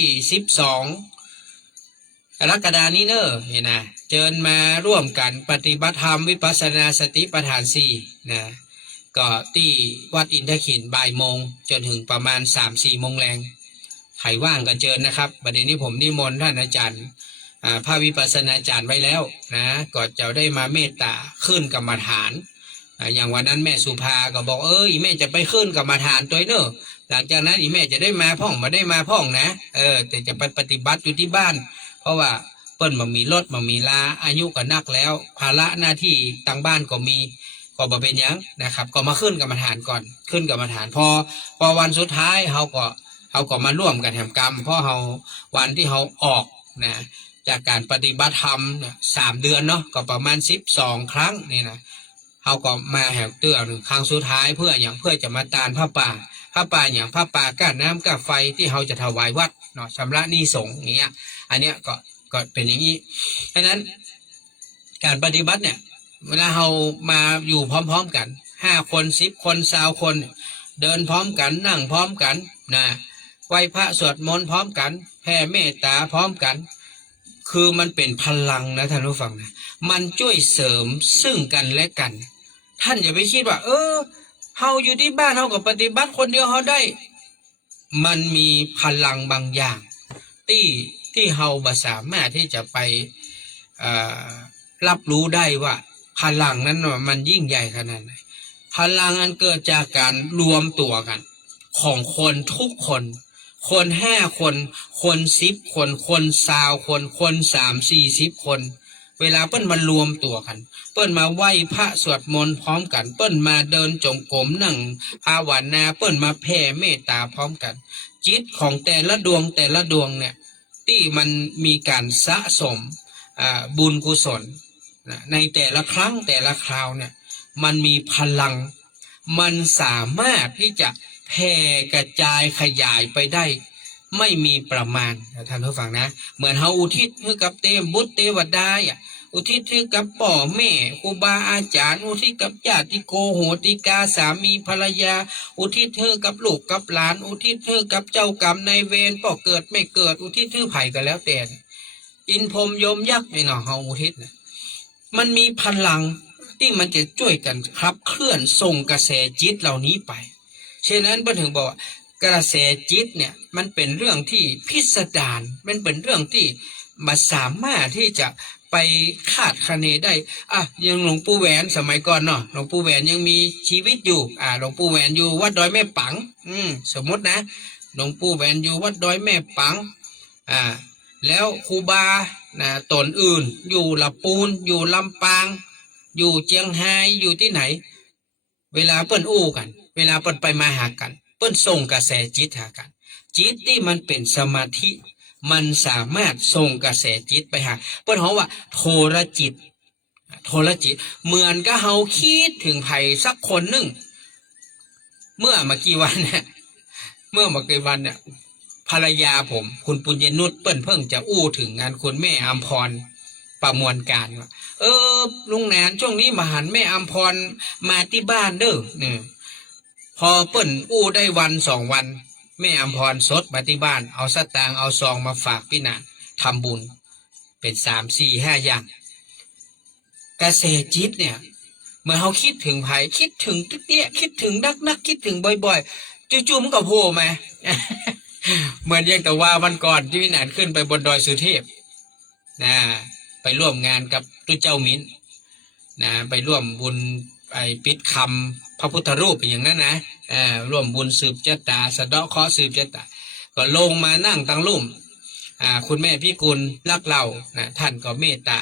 12กรกฎานี้เนอะเห็นนะเชิญมาร่วมกันปฏิบัติธรรมวิปัสสนาสติปัฏฐาน4นะก็ที่วัดอินทขินบ่ายโมงจนถึงประมาณ 3-4 โมงแรงใครว่างก็เชิญนะครับประเด็นนี้ผมนิมนต์ท่านอาจารย์พระวิปัสสนาจารย์ไว้แล้วนะก็จะได้มาเมตตาขึ้นกรรมฐานอย่างวันนั้นแม่สุภาก็บอกแม่จะไปขึ้นกรรมฐานตัวเนอะ หลังจากนั้นอีแม่จะได้มาพ่องมาได้มาพ่องนะแต่จะไปปฏิบัติอยู่ที่บ้านเพราะว่าเปิ้นบ่มีรถบ่มีลาอายุก็นักแล้วภาระหน้าที่ต่างบ้านก็มีก็บ่เป็นหยังนะครับก็มาขึ้นกรรมฐานก่อนขึ้นกรรมฐานพอวันสุดท้ายเขาก็มาร่วมกันทำกรรมเพราะวันที่เขาออกนะจากการปฏิบัติธรรม3 เดือนเนาะก็ประมาณ12 ครั้งนี่นะเขาก็มาแหวเตื้อหนึ่งครั้งสุดท้ายเพื่อจะมาตานผ้าป่าอย่างผ้าป่าก้านน้ำก้าไฟที่เขาจะถวายวัดเนาะชำระหนี้สงฆ์อย่างเงี้ยอันเนี้ยก็เป็นอย่างนี้ฉะนั้นการปฏิบัติเนี่ยเวลาเรามาอยู่พร้อมๆกัน5 คน10 คน20 คนเดินพร้อมกันนั่งพร้อมกันนะไหว้พระสวดมนต์พร้อมกันแผ่เมตตาพร้อมกันคือมันเป็นพลังนะท่านผู้ฟังนะมันช่วยเสริมซึ่งกันและกันท่านอย่าไปคิดว่าเฮาอยู่ที่บ้านเฮาก็ปฏิบัติคนเดียวเฮาได้มันมีพลังบางอย่างที่เฮาบ่สามารถที่จะไปรับรู้ได้ว่าพลังนั้นมันยิ่งใหญ่ขนาดไหนพลังอันเกิดจากการรวมตัวกันของคนทุกคนคน5 คนคน10 คนคน20 คนคน30-40 คนเวลาเปิ้นมารวมตัวกันเปิ้นมาไหว้พระสวดมนต์พร้อมกันเปิ้นมาเดินจงกรมนั่งภาวนาเปิ้นมาแผ่เมตตาพร้อมกันจิตของแต่ละดวงเนี่ยที่มันมีการสะสมบุญกุศลในแต่ละครั้งแต่ละคราวเนี่ยมันมีพลังมันสามารถที่จะแผ่กระจายขยายไปได้ไม่มีประมาณท่านผู้ฟังนะเหมือนเฮาอุทิศให้กับเทพบุตรเทวดาอุทิศให้กับพ่อแม่ครูบาอาจารย์อุทิศกับญาติโกโหติกาสามีภรรยาอุทิศให้กับลูกกับหลานอุทิศให้กับเจ้ากรรมนายเวรพ่อเกิดไม่เกิดอุทิศให้ไผก็แล้วแต่อินพรหมยมยักษ์ไม่เนาะเฮาอุทิศนะมันมีพลังที่มันจะช่วยกันขับเคลื่อนส่งกระแสจิตเหล่านี้ไปฉะนั้นถึงบอกว่ากระแสจิตเนี่ยมันเป็นเรื่องที่พิสดารมันเป็นเรื่องที่มาสามารถที่จะไปคาดคะเนได้ยังหลวงปู่แหวนสมัยก่อนเนาะหลวงปู่แหวนยังมีชีวิตอยู่หลวงปู่แหวนอยู่วัดดอยแม่ปังสมมตินะหลวงปู่แหวนอยู่วัดดอยแม่ปังแล้วครูบาตนอื่นอยู่ลำปูนอยู่ลำปางอยู่เจียงไฮ้อยู่ที่ไหนเวลาเปิ้นอู้กันเวลาเปิ้นไปมาหากันเปิ้นส่งกระแสจิตหากันจิตที่มันเป็นสมาธิมันสามารถส่งกระแสจิตไปหาเปิ้นว่าโทรจิตเหมือนกับเฮาคิดถึงไผสักคนหนึ่งเมื่อมากี่วันเนี่ยภรรยาผมคุณปุญญนุชเปิ้นเพิ่งจะอู้ถึงงานคุณแม่อัมพรประมวลการว่าลุงแหนนช่วงนี้มาหันแม่อัมพรมาที่บ้านเด้อเนี่ยพอเปิ้นอู้ได้วัน2 วันแม่อัมพรสดมาที่บ้านเอาสตางค์เอาซองมาฝากพี่นาทำบุญเป็น3-4-5 อย่างกระแสจิตเนี่ยเมื่อเขาคิดถึงไผคิดถึงเนี่ยคิดถึงนักคิดถึงบ่อยๆจู่ๆมันก็โผล่มา เหมือนอย่างแต่ว่าวันก่อนที่พี่นานขึ้นไปบนดอยสุเทพไปร่วมงานกับตุเจ้ามิ้นไปร่วมบุญปิดคำพระพุทธรูปอย่างนั้นนะร่วมบุญสืบชะตาสะเดาะเคราะห์สืบชะตาก็ลงมานั่งตั้งลุ่มคุณแม่พี่กุลรักเราท่านก็เมตตา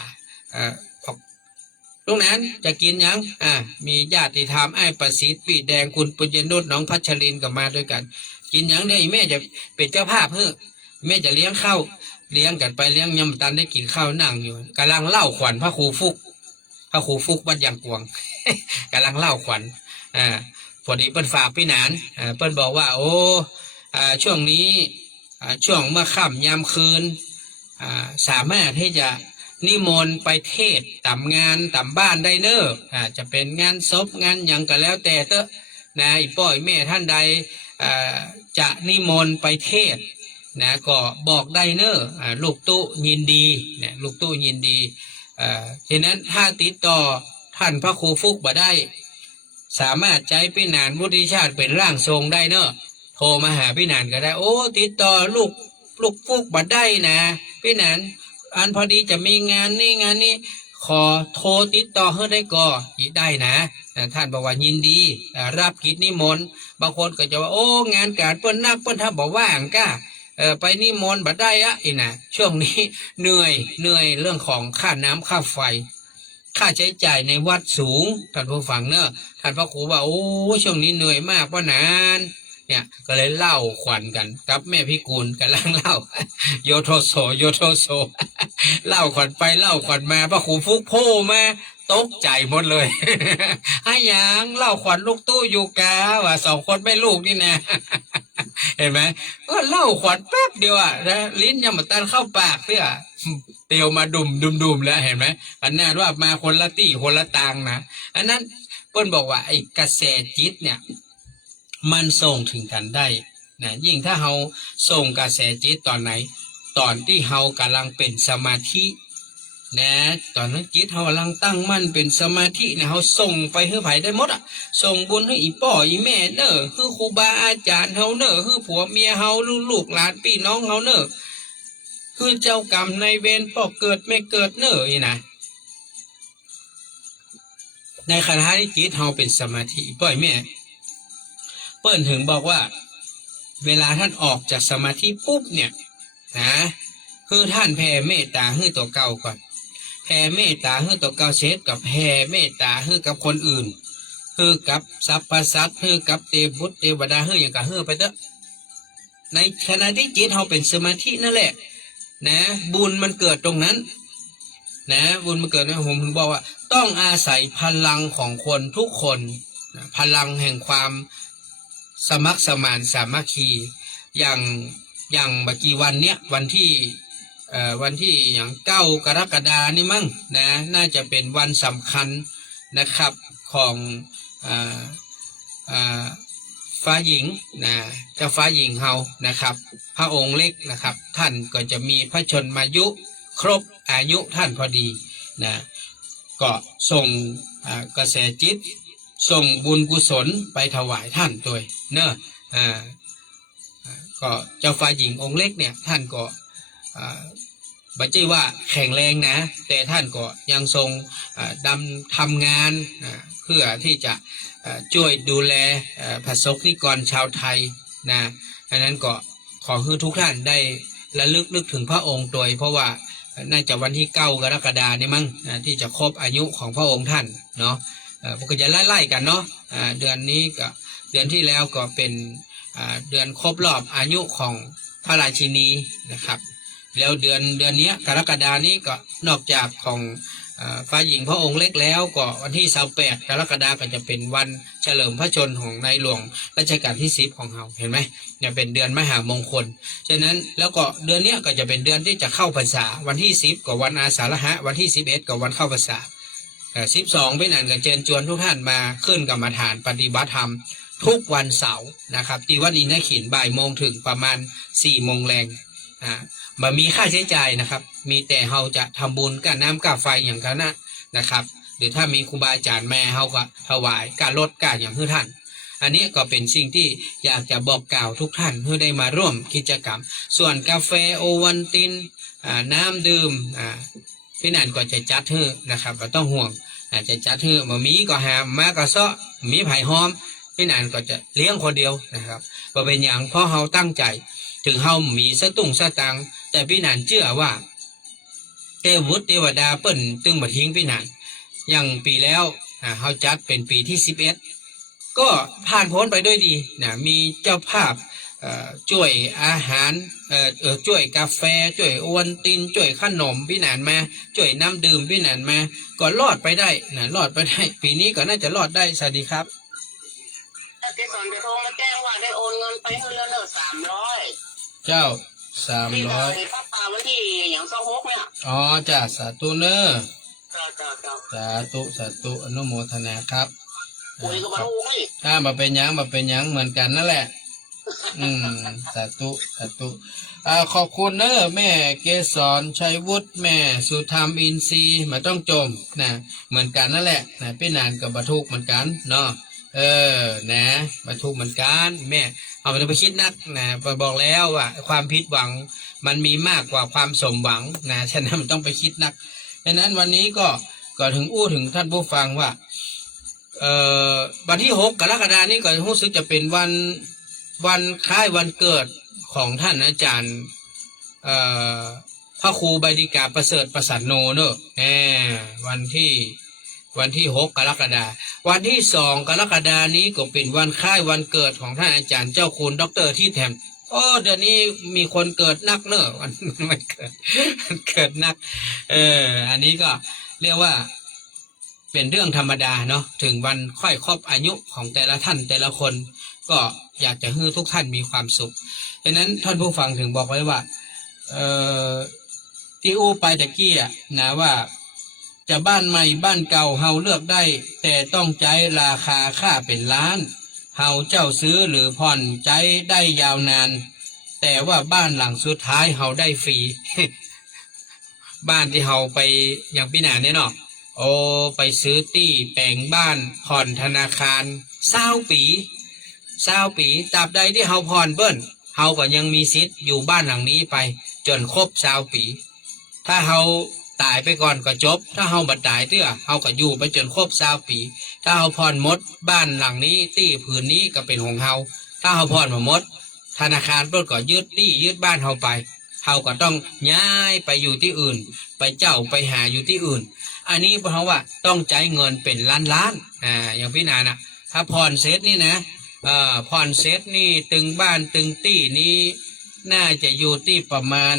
ตรงนั้นจะกินยังมีญาติธรรมไอ้ประสิทธิ์ปีแดงคุณปุญญนุชน้องพัชรินก็มาด้วยกันกินยังเนี่ยแม่จะเป็นเจ้าภาพแม่จะเลี้ยงข้าวเลี้ยงกันไปเลี้ยงยำตันได้กินข้าวนั่งอยู่กำลังเล่าขวัญพระครูฟุกวัดยางกวง กำลังเล่าขวัญพอดีเปิ้นฝากพี่หนานเปิ้นบอกว่าโอ้ช่วงนี้ช่วงเมื่อค่ำยามคืนสามารถที่จะนิมนต์ไปเทศตามงานตามบ้านได้เนอะจะเป็นงานศพงานอย่างก็แล้วแต่เตอะอีป้อยแม่ท่านใดจะนิมนต์ไปเทศก็บอกได้เนอะลูกตู้ยินดีลูกตู้ยินดีฉะนั้นถ้าติดต่อท่านพระครูฟุกบ่ได้สามารถใจพี่นานวุฒิชาติเป็นร่างทรงได้เนอะโทรมาหาพี่นานก็ได้โอ้ติดต่อลูกฟุกบ่ได้นะพี่นานอันพอดีจะมีงานนี้ขอโทรติดต่อให้ได้ก็ได้นะ ท่านบอกว่ายินดีรับกิจนิมนต์บางคนก็จะว่าโอ้งานการเปิ้นนักเปิ้นถ้าบอกว่างก้าไปนิมนต์บัดได้อะอีนะช่วงนี้เหนื่อยเรื่องของค่าน้ำค่าไฟค่าใช้จ่ายในวัดสูงท่านผู้ฟังเนอะท่านพระครูว่าโอ้ช่วงนี้เหนื่อยมากเพราะนานเนี่ยก็เลยเล่าขวัญกันกับแม่พิกูลกำลังเล่าโยโทโซเล่าขวัญไปเล่าขวัญมาพระครูฟุกโพมาตกใจหมดเลย ให้ยังเล่าขวัญลูกตู้อยู่กาว่าสองคนไม่ลูกนี่นะ เห็นไหมก็เล่าขวัญแป๊บเดียวอ่ะนะลิ้นยังมาตันเข้าปากเพื่อเตียวมาดุมแล้วเห็นไหมอันนั้นว่ามาคนละตี้คนละตางนะอันนั้นเปิ้นบอกว่าไอ้กระแสจิตเนี่ยมันส่งถึงกันได้นะยิ่งถ้าเราส่งกระแสจิตตอนไหนตอนที่เรากำลังเป็นสมาธินะตอนนั้นจิตเรากำลังตั้งมั่นเป็นสมาธิเนี่ยเราส่งไปให้ไผได้หมดอ่ะส่งบุญให้อีป่ออีแม่เนอะให้ครูบาอาจารย์เฮาเนอะให้ผัวเมียเฮาลูกหลานพี่น้องเฮาเนอะคือเจ้ากรรมในเวรพ่อเกิดไม่เกิดเนอะนี่นะในขณะที่จิตเราเป็นสมาธิป่อยแม่เปิ้นถึงบอกว่าเวลาท่านออกจากสมาธิปุ๊บเนี่ยนะคือท่านแผ่เมตตาให้ตัวเก่าก่อนแผ่เมตตาให้ตัวเก่าเช็ดกับแผ่เมตตาให้กับคนอื่นให้กับสรรพสัตว์ให้กับเทพบุตรเทวดาให้อย่างกับให้ไปเถอะในขณะที่จิตเราเป็นสมาธินั่นแหละนะบุญมันเกิดตรงนั้นนะบุญมันเกิดนะผมถึงบอกว่าต้องอาศัยพลังของคนทุกคนพลังแห่งความสมัครสมานสามัคคีอย่างเมื่อกี้วันเนี้ยวันที่อย่าง9 กรกฎานี่มั้งนะน่าจะเป็นวันสำคัญนะครับของฟ้าหญิงนะเจ้าฟ้าหญิงเฮานะครับพระองค์เล็กนะครับท่านก็จะมีพระชนมายุครบอายุท่านพอดีนะก็ส่งกระแสจิตส่งบุญกุศลไปถวายท่านด้วยเนอะก็เจ้าฟ้าหญิงองค์เล็กเนี่ยท่านก็บัจจัยว่าแข็งแรงนะแต่ท่านก็ยังทรงทำงานเพื่อที่จะช่วยดูแลประสบนิกรชาวไทยนะอันนั้นก็ขอให้ทุกท่านได้ระลึกถึงพระองค์โดยเพราะว่าน่าจะวันที่9 กรกฎาคมนี่มั้งที่จะครบอายุของพระองค์ท่านเนาะพวกก็จะไล่กันเนาะเดือนนี้ก็เดือนที่แล้วก็เป็นเดือนครบรอบอายุของพระราชินีนะครับแล้วเดือนนี้กรกฎานี้ก็นอกจากของฟ้าหญิงพระองค์เล็กแล้วก็วันที่28 กรกฎาคมก็จะเป็นวันเฉลิมพระชนม์ของในหลวงรัชกาลที่10ของเราเห็นไหมเนี่ยเป็นเดือนมหามงคลฉะนั้นแล้วก็เดือนนี้ก็จะเป็นเดือนที่จะเข้าพรรษาวันที่10ก็วันอาสาฬหะวันที่11ก็วันเข้าพรรษา12เป็นอันก็เชิญชวนทุกท่านมาขึ้นกรรมฐานปฏิบัติธรรมทุกวันเสาร์นะครับที่วัดอินทขินบ่ายโมงถึงประมาณ4 โมงแรงมันมีค่าใช้จ่ายนะครับมีแต่เราจะทำบุญกับน้ำกับไฟอย่างนั้นนะครับหรือถ้ามีครูบาอาจารย์แม่เราก็ถวายการลดการอย่างให้ท่านอันนี้ก็เป็นสิ่งที่อยากจะบอกกล่าวทุกท่านเพื่อได้มาร่วมกิจกรรมส่วนกาแฟโอวัลตินน้ำดื่มพี่นันก็จะจัดให้นะครับไม่ต้องห่วงจะจัดให้มามีก็หามมากระเซาะมีไผ่หอมพี่นันก็จะเลี้ยงคนเดียวนะครับก็เป็นอย่างเพราะเราตั้งใจถึงเฮามีสตุ้งสตังแต่พี่นันเชื่อว่าเทพบุตรเทวดาเปิ้นตึงมาทิ้งพี่นันอย่างปีแล้วเฮาจัดเป็นปีที่11ก็ผ่านพ้นไปด้วยดีนะมีเจ้าภาพช่วยอาหารช่วยกาแฟช่วยโอวัลตินช่วยขนมพี่นันมาช่วยน้ำดื่มพี่นันมาก็รอดไปได้นะรอดไปได้ปีนี้ก็น่าจะรอดได้สวัสดีครับเกสรจะโทรมาแจ้งว่าได้โอนเงินไปให้แล้วเนอะ300เจ้า300ที่เราในป้าป่าวันที่อย่าง26เนี่ยอ๋อจ้าสาธุเนอะสาธุอนุโมทนาครับคุยกับมาลูกนี่มาเป็นยังเหมือนกันนั่นแหละสาธุขอบคุณเนอะแม่เกสรชัยวุฒิแม่สุธรรมอินทรีย์มาต้องจมนะเหมือนกันนั่นแหละนะพี่นานกับบรรทุกเหมือนกันเนาะนะบรรทุกเหมือนกันแม่เอาไปคิดนักนะบอกแล้วว่าความผิดหวังมันมีมากกว่าความสมหวังนะฉะนั้นมันต้องไปคิดนักฉะนั้นวันนี้ก็ถึงถึงท่านผู้ฟังว่า วันที่6 กรกฎาคมนี้ก็รู้สึกจะเป็นวันคล้ายวันเกิดของท่านอาจารย์พระครูใบดิกาประเสริฐประสานโนเนอะวันที่6 กรกฎาคมวันที่2 กรกฎาคมนี้ก็เป็นวันคล้ายวันเกิดของท่านอาจารย์เจ้าคุณดร.ที่แถมเดือนนี้มีคนเกิดนักเนอะวันเกิดนักอันนี้ก็เรียกว่าเป็นเรื่องธรรมดาเนาะถึงวันค่อยครบอายุของแต่ละท่านแต่ละคนก็อยากจะให้ทุกท่านมีความสุขดังนั้นท่านผู้ฟังถึงบอกไว้ว่าที่อู้ไปตะกี้นะว่าจะบ้านใหม่บ้านเก่าเฮาเลือกได้แต่ต้องใจราคาค่าเป็นล้านเฮาเจ้าซื้อหรือผ่อนใจได้ยาวนานแต่ว่าบ้านหลังสุดท้ายเฮาได้ฟรี บ้านที่เฮาไปอย่างพี่หนาเนี่ยเนาะไปซื้อตี้แปลงบ้านผ่อนธนาคาร20 ปีตราบใดที่เฮาผ่อนเบิ้นเฮาก็ยังมีสิทธิ์อยู่บ้านหลังนี้ไปจนครบ20 ปีถ้าเฮาตายไปก่อนก็จบถ้าเฮาบ่ตายเตื้อเฮาก็อยู่ไปจนครบ20 ปีถ้าเฮาผ่อนหมดบ้านหลังนี้ตี้ผืนนี้ก็เป็นของเฮาถ้าเฮาผ่อนบ่หมดธนาคารเปิ้นก็ยึดตี้ยึดบ้านเฮาไปเฮาก็ต้องย้ายไปอยู่ที่อื่นไปเจ้าไปหาอยู่ที่อื่นอันนี้เพราะว่าต้องจ่ายเงินเป็นล้านอย่างพี่นานะถ้าผ่อนเสร็จนี่นะผ่อนเสร็จนี่ตึงบ้านตึงตี้นี้น่าจะอยู่ที่ประมาณ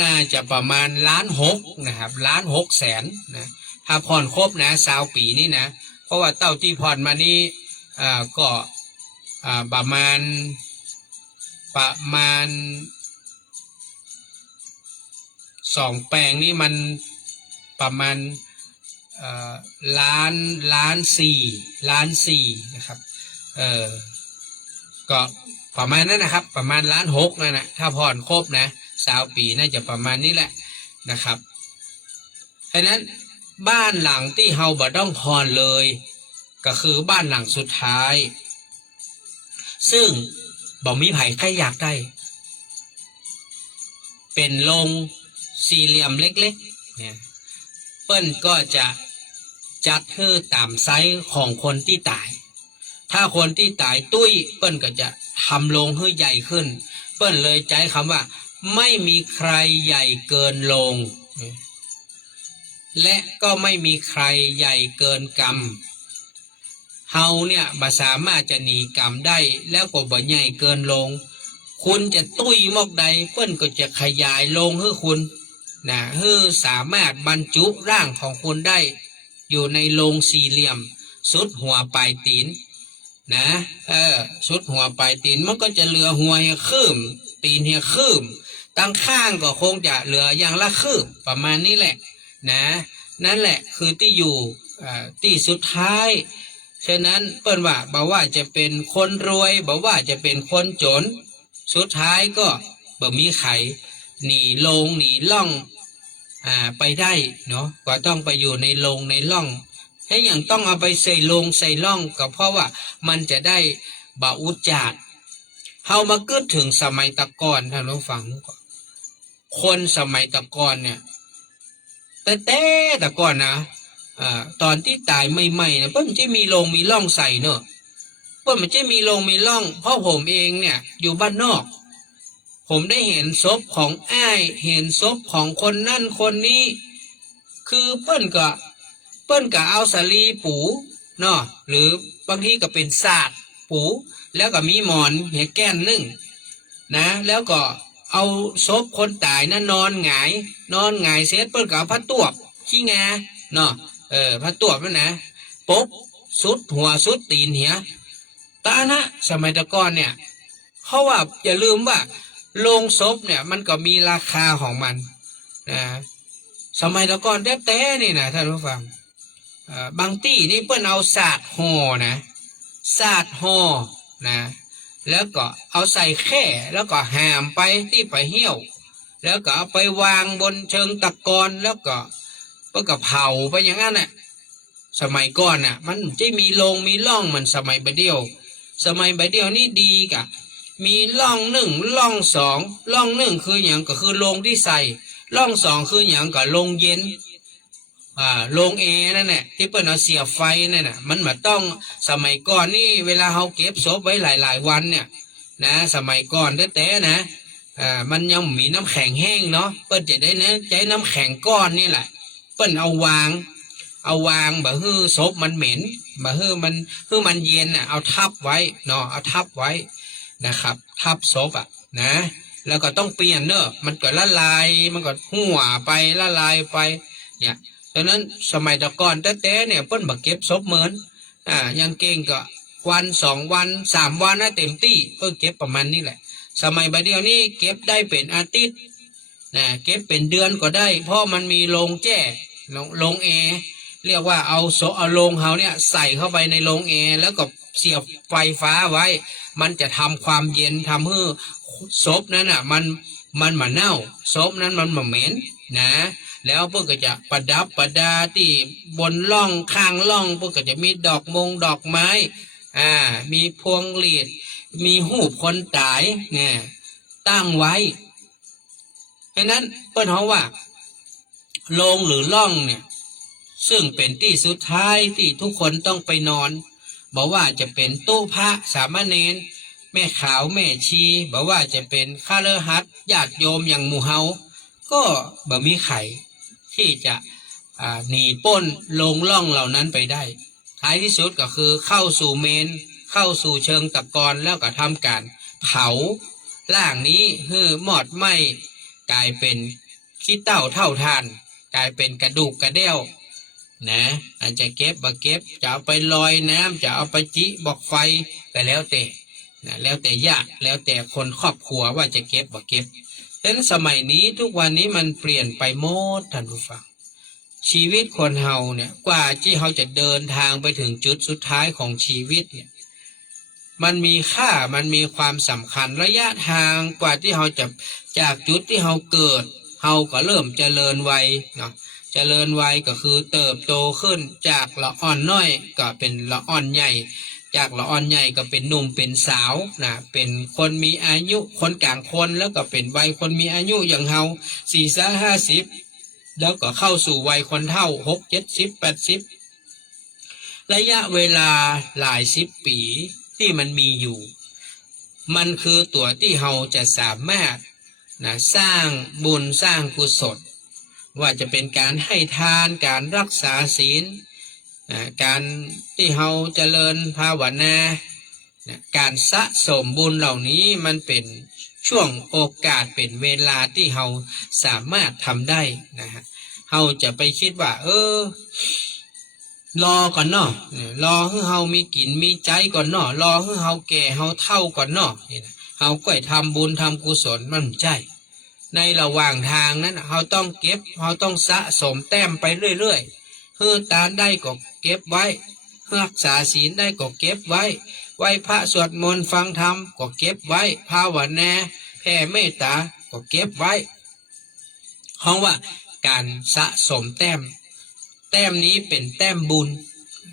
น่าจะประมาณ1.6 ล้านนะครับ1.6 แสนนะถ้าผ่อนครบนะ20 ปีนี่นะเพราะว่าเต้าที่ผ่อนมานี่ก็ประมาณ2 แปลงนี่มันประมาณล้านสี่นะครับก็ประมาณนั้นนะครับประมาณ1.6 ล้านนั่นนะถ้าผ่อนครบนะ20 ปีน่าจะประมาณนี้แหละนะครับฉะนั้นบ้านหลังที่เฮาบ่ต้องผ่อนเลยก็คือบ้านหลังสุดท้ายซึ่งบ่มีไผใครอยากได้เป็นโรงสี่เหลี่ยมเล็กๆเนี่ยเปิ้นก็จะจัดให้ตามไซส์ของคนที่ตายถ้าคนที่ตายตุ้ยเปิ้นก็จะทำโรงให้ใหญ่ขึ้นเปิ้นเลยใจคำว่าไม่มีใครใหญ่เกินโรงและก็ไม่มีใครใหญ่เกินกรรมเฮาเนี่ยบ่สามารถจะหนีกรรมได้แล้วก็บ่ใหญ่เกินโรงคุณจะตุ้ยมอกใดเปิ้นก็จะขยายโรงให้คุณนะให้สามารถบรรจุร่างของคุณได้อยู่ในโรงสี่เหลี่ยมสุดหัวปลายตีนนะสุดหัวปลายตีนมันก็จะเหลือหัวเฮียคืมตีนเฮียคืมตั้งข้างก็คงจะเหลืออย่างละคืบประมาณนี้แหละนะนั่นแหละคือที่อยู่ที่สุดท้ายฉะนั้นเปิ้นว่าบ่ว่าจะเป็นคนรวยบ่ว่าจะเป็นคนจนสุดท้ายก็บ่มีไขหนีลงหนีล่องไปได้เนาะก็ต้องไปอยู่ในลงในล่องให้อย่างต้องเอาไปใส่ลงใส่ล่องก็เพราะว่ามันจะได้บ่อุจจาดเฮามาเกิดถึงสมัยตะก่อนท่านผู้ฟังคนสมัยตะก่อนเนี่ยแต่ตะก่อนนะตอนที่ตายใหม่ๆเนี่ยเพิ่นจะมีลงมีล่องใส่เนอะเพิ่นมันจะมีลงมีล่องเพราะผมเองเนี่ยอยู่บ้านนอกผมได้เห็นศพของอ้ายเห็นศพของคนนั่นคนนี้คือเปิ้นก็เอาสาลีปูเนาะหรือบางทีก็เป็นศาสตร์ปูแล้วก็มีหมอนเหี่ยแก้นนึ่งนะแล้วก็เอาศพคนตายนะนอนหงายเสร็จเปิ้นก็เอาผ้าตวบขี้งาเนาะผ้าตวบนั่นนะปุ๊บสุดหัวสุดตีนเหี่ยตานะสมัยตะก่อนเนี่ยเขาว่าอย่าลืมว่าโรงศพเนี่ยมันก็มีราคาของมันนะสมัยตะก่อนแท้ๆนี่นะท่านผู้ฟังบางที่นี่เปิ้นเอาศาสตร์ห่อนะศาสตร์ห่อนะแล้วก็เอาใส่แค่แล้วก็หามไปที่ไปเหี่ยวแล้วก็เอาไปวางบนเชิงตะกอนแล้วก็เผาไปอย่างนั้นน่ะสมัยก่อนน่ะมันจะมีโรงมีร่องมันสมัยบัดเดียวนี่ดีกะมีร่อง1ร่อง2ร่อง1คืออย่างก็คือโรงที่ใส่ร่อง2คืออย่างก็โรงเย็น โรงแอร์นั่นแหละที่เปิ้นเอาเสียบไฟนั่นน่ะมันมาต้องสมัยก่อนนี่เวลาเขาเก็บศพไว้หลายๆวันเนี่ยนะสมัยก่อนแต่นะมันยังมีน้ำแข็งแห้งเนาะเปิ้นจะได้นะใช้น้ำแข็งก้อนนี่แหละเปิ้นเอาวางบ่ฮื้อศพมันเหม็นบ่ฮื้อมันเย็นเอาทับไว้เนาะเอาทับไว้นะครับทับศพนะแล้วก็ต้องเปลี่ยนเนอะมันก็ละลายมันก็หัวไปละลายไปเนี่ยดังนั้นสมัยตะก่อนแต่เนี่ยเปิ้นบ่เก็บศพเหมือนยังเก่งก็วัน2 วัน3 วันนะเต็มที่เพิ่งเก็บประมาณนี้แหละสมัยบัดเดียวนี้เก็บได้เป็นอาทิตย์นะเก็บเป็นเดือนก็ได้เพราะมันมีโรงแจ้โรงแอร์เรียกว่าเอาโรงเฮาเนี่ยใส่เข้าไปในโรงแอร์แล้วก็เสียบไฟฟ้าไว้มันจะทำความเย็นทำให้ศพนั้นมันมาเน่าศพนั้นมันมาเหม็นนะแล้วพวกก็จะประดับประดาที่บนล่องข้างล่องพวกก็จะมีดอกไม้มีพวงหลีดมีหูปคนตายเนี่ยตั้งไว้เพราะนั้นเปิ้นเขาว่าโรงหรือล่องเนี่ยซึ่งเป็นที่สุดท้ายที่ทุกคนต้องไปนอนบอกว่าจะเป็นตู้พระสามเณรแม่ขาวแม่ชีบอกว่าจะเป็นฆราวาสญาติโยมอย่างหมู่เฮาก็บ่มีไขที่จะหนีป้นลงล่องเหล่านั้นไปได้ท้ายที่สุดก็คือเข้าสู่เมนเข้าสู่เชิงตะกอนแล้วก็ทำการเผาร่างนี้ให้หมอดไหม้กลายเป็นขี้เต่าเท่าทานกลายเป็นกระดูกกระเดี่ยวนะอาจจะเก็บบ่เก็บจะเอาไปลอยน้ำจะเอาไปจิบอกไฟก็แล้วแต่นะแล้วแต่ญาติแล้วแต่คนครอบครัวว่าจะเก็บบ่เก็บดังนั้นสมัยนี้ทุกวันนี้มันเปลี่ยนไปหมดท่านผู้ฟังชีวิตคนเฮาเนี่ยกว่าที่เขาจะเดินทางไปถึงจุดสุดท้ายของชีวิตเนี่ยมันมีค่ามันมีความสำคัญระยะทางกว่าที่เขาจะจากจุดที่เขาเกิดเขาก็เริ่มเจริญวัยเนาะเจริญวัยก็คือเติบโตขึ้นจากละอ่อนน้อยก็เป็นละอ่อนใหญ่จากละอ่อนใหญ่ก็เป็นหนุ่มเป็นสาวนะเป็นคนมีอายุคนกลางคนแล้วก็เป็นวัยคนมีอายุอย่างเฮา40-50แล้วก็เข้าสู่วัยคนเฒ่า60-70-80ระยะเวลาหลาย10 ปีที่มันมีอยู่มันคือตัวที่เฮาจะสามารถนะสร้างบุญสร้างกุศลว่าจะเป็นการให้ทานการรักษาศีลการที่เฮาเจริญภาวนาการสะสมบุญเหล่านี้มันเป็นช่วงโอกาสเป็นเวลาที่เฮาสามารถทำได้นะฮะเฮาจะไปคิดว่ารอก่อนเนาะรอให้เฮามีกินมีใจก่อนเนาะรอให้เฮาแก่เฮาเฒ่าก่อนเนาะเฮาก็ทำบุญทำกุศลมันใช่ในระหว่างทางนั้นเฮาต้องเก็บเฮาต้องสะสมแต้มไปเรื่อยๆเฮือตานได้ก็เก็บไว้รักษาศีลได้ก็เก็บไว้ไหว้พระสวดมนต์ฟังธรรมก็เก็บไว้ภาวนาแผ่เมตตาก็เก็บไว้เพราะว่าการสะสมแต้มนี้เป็นแต้มบุญ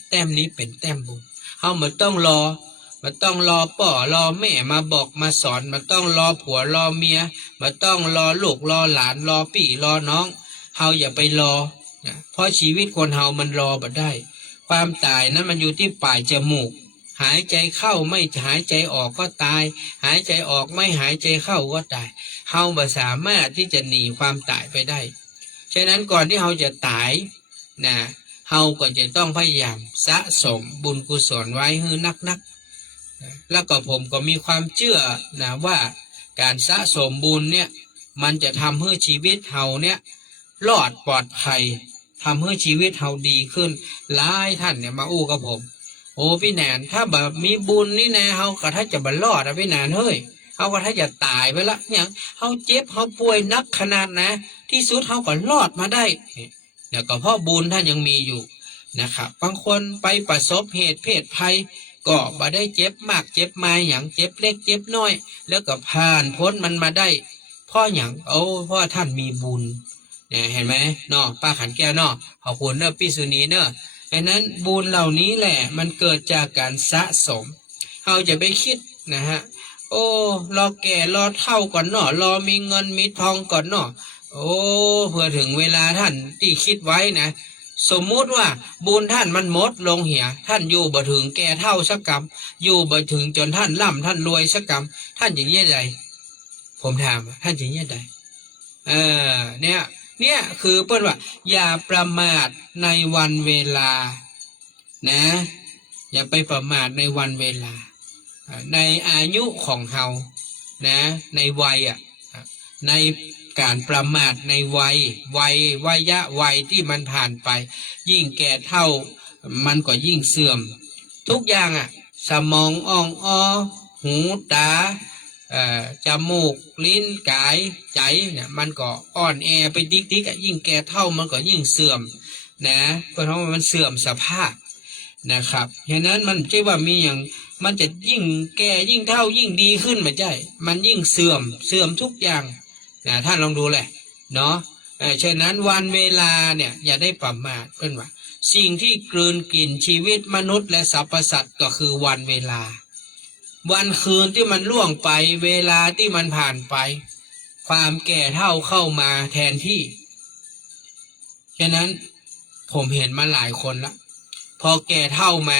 แต้มนี้เป็นแต้มบุญเฮามันต้องรอป่อรอแม่มาบอกมาสอนมันต้องรอผัวรอเมียมันต้องรอลูกรอหลานรอพี่รอน้องเฮาอย่าไปรอเพราะชีวิตคนเฮามันรอบ่ได้ความตายนั้นมันอยู่ที่ปลายจมูกหายใจเข้าไม่หายใจออกก็ตายหายใจออกไม่หายใจเข้าก็ตายเฮาบ่สามารถที่จะหนีความตายไปได้ฉะนั้นก่อนที่เฮาจะตายนะเฮาก็จะต้องพยายามสะสมบุญกุศลไว้ให้นักแล้วก็ผมก็มีความเชื่อนะว่าการสะสมบุญเนี่ยมันจะทำให้ชีวิตเฮาเนี่ยรอดปลอดภัยทำให้ชีวิตเฮาดีขึ้นหลายท่านเนี่ยมาอู้กับผมโอ้พี่แหนนถ้าแบบมีบุญนี่นะเฮาก็ถ้าจะบรรลอดอะพี่แหนนเฮ้ยเฮาก็ถ้าจะตายไปละอย่างเฮาเจ็บเฮาป่วยนักขนาดนะที่สุดเฮาก็รอดมาได้เนี่ยก็เพราะบุญท่านยังมีอยู่นะครับบางคนไปประสบเหตุเพศภัยก็บ่ได้เจ็บมากเจ็บมาอย่างเจ็บเล็กเจ็บน้อยแล้วก็ผ่านพ้นมันมาได้เพราะอย่างเพราะท่านมีบุญเนี่ยเห็นไหมเนาะป้าขันแก้วเนาะขอบคุณเนอะพี่สุนีเนอะดังนั้นบุญเหล่านี้แหละมันเกิดจากการสะสมเราจะไปคิดนะฮะรอแก่รอเฒ่าก่อนเนาะรอมีเงินมีทองก่อนเนาะเพื่อถึงเวลาท่านที่คิดไว้นะ สมมุติว่าบุญท่านมันหมดลงเหียท่านอยู่บ่ถึงแก่เท่าสักกรรมอยู่บ่ถึงจนท่านร่ำท่านรวยสักกรรมท่านจะเงี้ยใดผมถามท่านจะเงี้ยใดเนี่ยคือเปิ้นว่าอย่าประมาทในวันเวลานะอย่าไปประมาทในวันเวลาในอายุของเฮานะในวัยในการประมาทในวัยวัยที่มันผ่านไปยิ่งแก่เท่ามันก็ยิ่งเสื่อมทุกอย่างสมองอ่องอ้อหูตาจมูกลิ้นกายใจเนี่ยมันก็อ่อนแอไปติ๊กยิ่งแก่เท่ามันก็ยิ่งเสื่อมนะเพราะว่ามันเสื่อมสภาพนะครับฉะนั้นมันใช่ว่ามีอย่างมันจะยิ่งแก่ยิ่งเท่ายิ่งดีขึ้นไม่ใช่มันยิ่งเสื่อมทุกอย่างนะท่านลองดูแหละเนาะฉะนั้นวันเวลาเนี่ยอย่าได้ประมาทเพื่อนว่าสิ่งที่กลืนกินชีวิตมนุษย์และสรรพสัตว์ก็คือวันเวลาวันคืนที่มันล่วงไปเวลาที่มันผ่านไปความแก่เฒ่าเข้ามาแทนที่ฉะนั้นผมเห็นมาหลายคนละพอแก่เฒ่ามา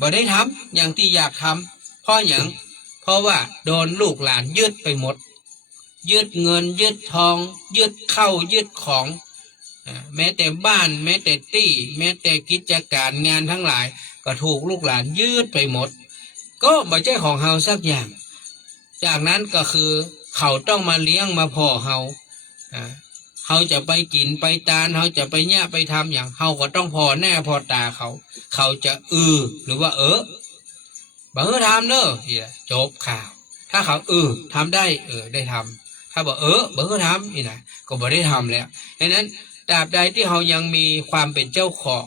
บ่ได้ทำอย่างที่อยากทำเพราะอย่างเพราะว่าโดนลูกหลานยึดไปหมดยึดเงินยึดทองยึดเข้ายึดของแม้แต่บ้านแม้แต่ที่แม้แต่กิจการงานทั้งหลายก็ถูกลูกหลานยึดไปหมดก็ไม่ใช่ของเฮาสักอย่างจากนั้นก็คือเขาต้องมาเลี้ยงมาพ่อเฮาเขาจะไปกินไปตานเขาจะไปเนี่ยไปทำอย่างเขาก็ต้องพอแน่พอตาเขาจะหรือว่าบ่ทำเนอะจบข่าวถ้าเขาทำได้ได้ทำถ้าบอกบ่ทำนี่นะก็บ่ได้ทำแล้วดังนั้นตราบใดที่เขายังมีความเป็นเจ้าของ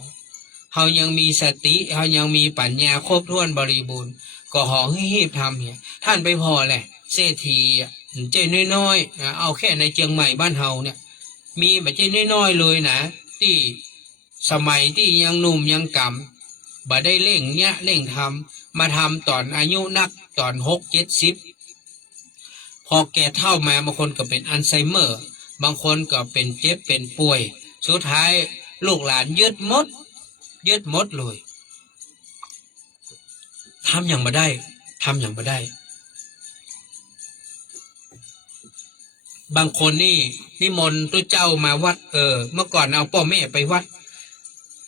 เขายังมีสติเขายังมีปัญญาครบถ้วนบริบูรณ์ก็หอให้รีบทำเนี่ยท่านไปพอแหละเศรษฐีเจ้น้อยๆเอาแค่ในเชียงใหม่บ้านเฮาเนี่ยมีแบบเจ้น้อยๆเลยนะที่สมัยที่ยังหนุ่มยังกำบ่ได้เร่งเนี่ยเร่งทำมาทำตอนอายุนักตอน60-70พอแก่เฒ่ามาบางคนก็เป็นอัลไซเมอร์บางคนก็เป็นเจ็บเป็นป่วยสุดท้ายลูกหลานยึดหมดเลยทำอย่างบ่ได้บางคนนี่นิมนต์พระเจ้ามาวัดเมื่อก่อนเอาพ่อแม่ไปวัด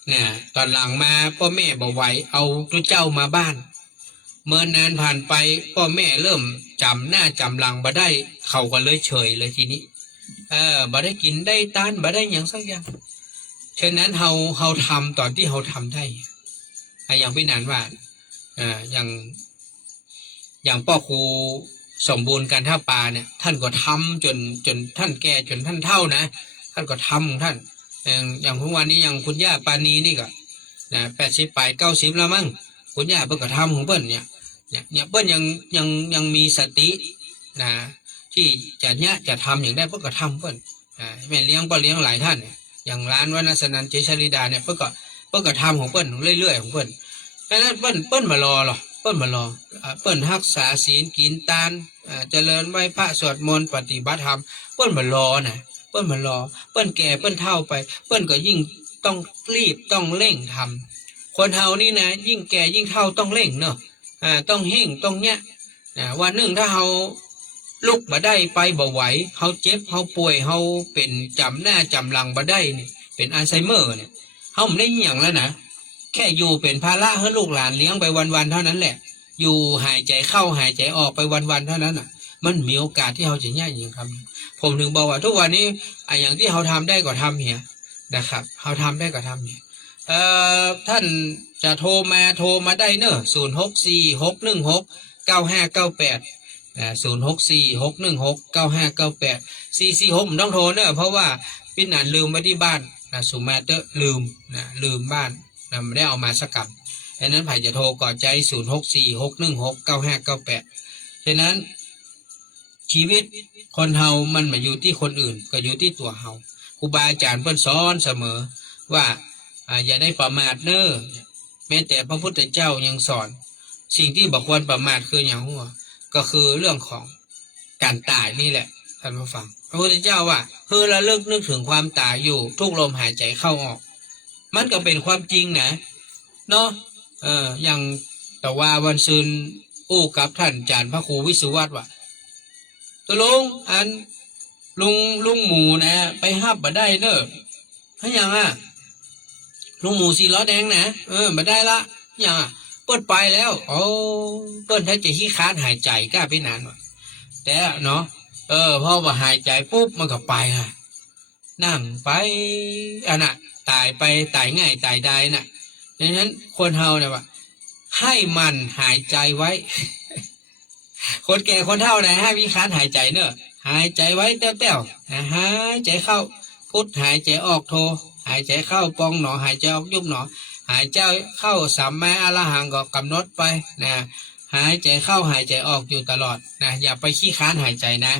เนี่ยตอนหลังมาพ่อแม่บ่ไหวเอาพระเจ้ามาบ้านเมื่อนานผ่านไปพ่อแม่เริ่มจำหน้าจำหลังบ่ได้เขาก็เลยเฉยเลยทีนี้บ่ได้กินได้ตานบ่ได้อย่างสักอย่างฉะนั้นเฮาทำตอนที่เฮาทำได้อย่างพี่นานว่าอย่างพ่อครูสมบูรณ์การท่าปลาเนี่ยท่านก็ทำจนท่านแก่จนท่านเฒ่านะท่านก็ทำของท่านอย่างทุกวันนี้อย่างคุณย่าปานีนี่ก็80 ปลาย 90แล้วมั้งคุณย่าเพิ่นก็ทำของเพิ่นเนี่ยเพิ่นยังมีสตินะที่จะทำอย่างได้เพิ่นก็ทำเพิ่นแม่เลี้ยงป้าเลี้ยงหลายท่านเนี่ยอย่างร้านวรรณสนันเจชลิดาเนี่ยเพิ่นก็ทำของเพิ่นเรื่อยๆของเพิ่นดังนั้นเปิ้นมารอหรอเปิ้นรักษาศีลกินทานเจริญไหว้พระสวดมนต์ปฏิบัติธรรมเปิ้นมารอนะเปิ้นแก่เปิ้นเฒ่าไปเปิ้นก็ยิ่งต้องรีบต้องเร่งทำคนเฮานี่นะยิ่งแก่ยิ่งเฒ่าต้องเร่งเนาะต้องเห่งต้องเนี้ยวันหนึ่งถ้าเฮาลุกมาได้ไปบ่ไหวเฮาเจ็บเฮาป่วยเฮาเป็นจำหน้าจำหลังบ่ได้นี่เป็นอัลไซเมอร์เนี่ยเฮาไม่ได้หยังแล้วนะแค่อยู่เป็นภาระให้ลูกหลานเลี้ยงไปวันๆเท่านั้นแหละอยู่หายใจเข้าหายใจออกไปวันๆเท่านั้นมันมีโอกาสที่เราจะย่าอย่างทำผมถึงบอกว่าทุกวันนี้อย่างที่เราทำได้ก็ทำเหียนะครับเราทำได้ก็ทำเหียท่านจะโทรมาได้เนอะ064-616-9598 064-616-9598 446ผมต้องโทรเนอะเพราะว่าพี่หนานลืมไว้ที่บ้านสุมาเตอร์ลืมบ้านไม่ได้เอามาสักกับดังนั้นไผ่จะโทรก่อใจ064-616-9598ฉะนั้นชีวิตคนเฮามันมาอยู่ที่คนอื่นก็อยู่ที่ตัวเฮาครูบาอาจารย์เพิ่นสอนเสมอว่าอย่าได้ประมาทเนอะแม้แต่พระพุทธเจ้ายังสอนสิ่งที่บอกควรประมาทคืออย่างหัวก็คือเรื่องของการตายนี่แหละท่านผู้ฟังพระพุทธเจ้าว่าระลึกนึกถึงความตายอยู่ทุกลมหายใจเข้าออก มันก็เป็นความจริงนะเนาะอย่างแต่ว่าวันซืนอู้กับท่านอาจารย์พระครูวิสุวัตรว่าตัวลุงหมูนะไปฮับบ่ได้เนอะถ้าอย่างลุงหมูสีล้อแดงนะบ่ได้ละอย่างเปิดไปแล้วโอ้เปิดถ้าจะขี้ค้านหายใจกล้าไปนานวะแต่เนาะพอว่าหายใจปุ๊บมันก็ไปละนั่งไปน่ะตายไปตายง่ายตายได้น่ะดังนั้นคนเฮาเนี่ยว่าให้มันหายใจไว้ คนแก่คนเฒ่านะให้มีค้านหายใจเนอะหายใจไว้แต้วๆหายใจเข้าพุทหายใจออกโทหายใจเข้าปองหนอหายใจออกยุบหนอหายใจเข้าสัมมาอรหังก็กำหนดไปนะหายใจเข้าหายใจออกอยู่ตลอดนะอย่าไปขี้ค้านหายใจนะ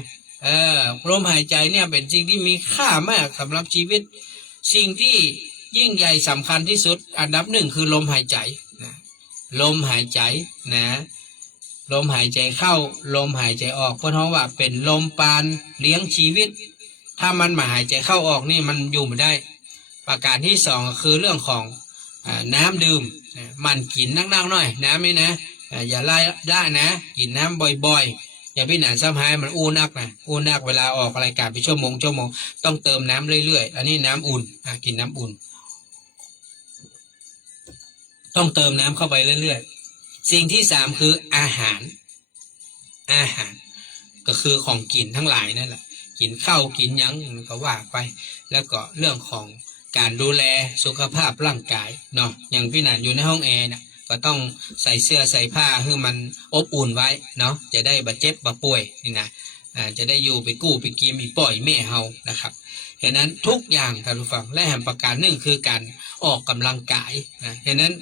ลมหายใจเนี่ยเป็นสิ่งที่มีค่ามากสำหรับชีวิตสิ่งที่ยิ่งใหญ่สำคัญที่สุดอันดับหนึ่งคือลมหายใจนะลมหายใจนะลมหายใจเข้าลมหายใจออกเพราะท้องว่าเป็นลมปานเลี้ยงชีวิตถ้ามันมาหายใจเข้าออกนี่มันอยู่ไม่ได้ประการที่สองก็คือเรื่องของน้ำดื่มมันกินนักๆหน่อยน้ำนี่นะอย่าไล่ได้นะกินน้ำบ่อยๆอย่าไปหนานซ้ำหายมันอู้นักนะอู้นักเวลาออกรายการไปชั่วโมงต้องเติมน้ำเรื่อยๆอันนี้น้ำอุ่นกินน้ำอุ่นต้องเติมน้ำเข้าไปเรื่อยๆสิ่งที่สามคืออาหารก็คือของกินทั้งหลายนั่นแหละกินข้าวกินยังก็ว่าไปแล้วก็เรื่องของการดูแลสุขภาพร่างกายเนาะอย่างพี่หนานอยู่ในห้องแอร์นะก็ต้องใส่เสื้อใส่ผ้าให้มันอบอุ่นไว้เนาะจะได้บาดเจ็บบาป่วยนี่นะจะได้อยู่ไปกู้ไปกินไปปล่อยแม่เฮานะครับฉะนั้นทุกอย่างท่านผู้ฟังและแห่งประการหนึ่งคือการออกกำลังกายนะฉะนั้น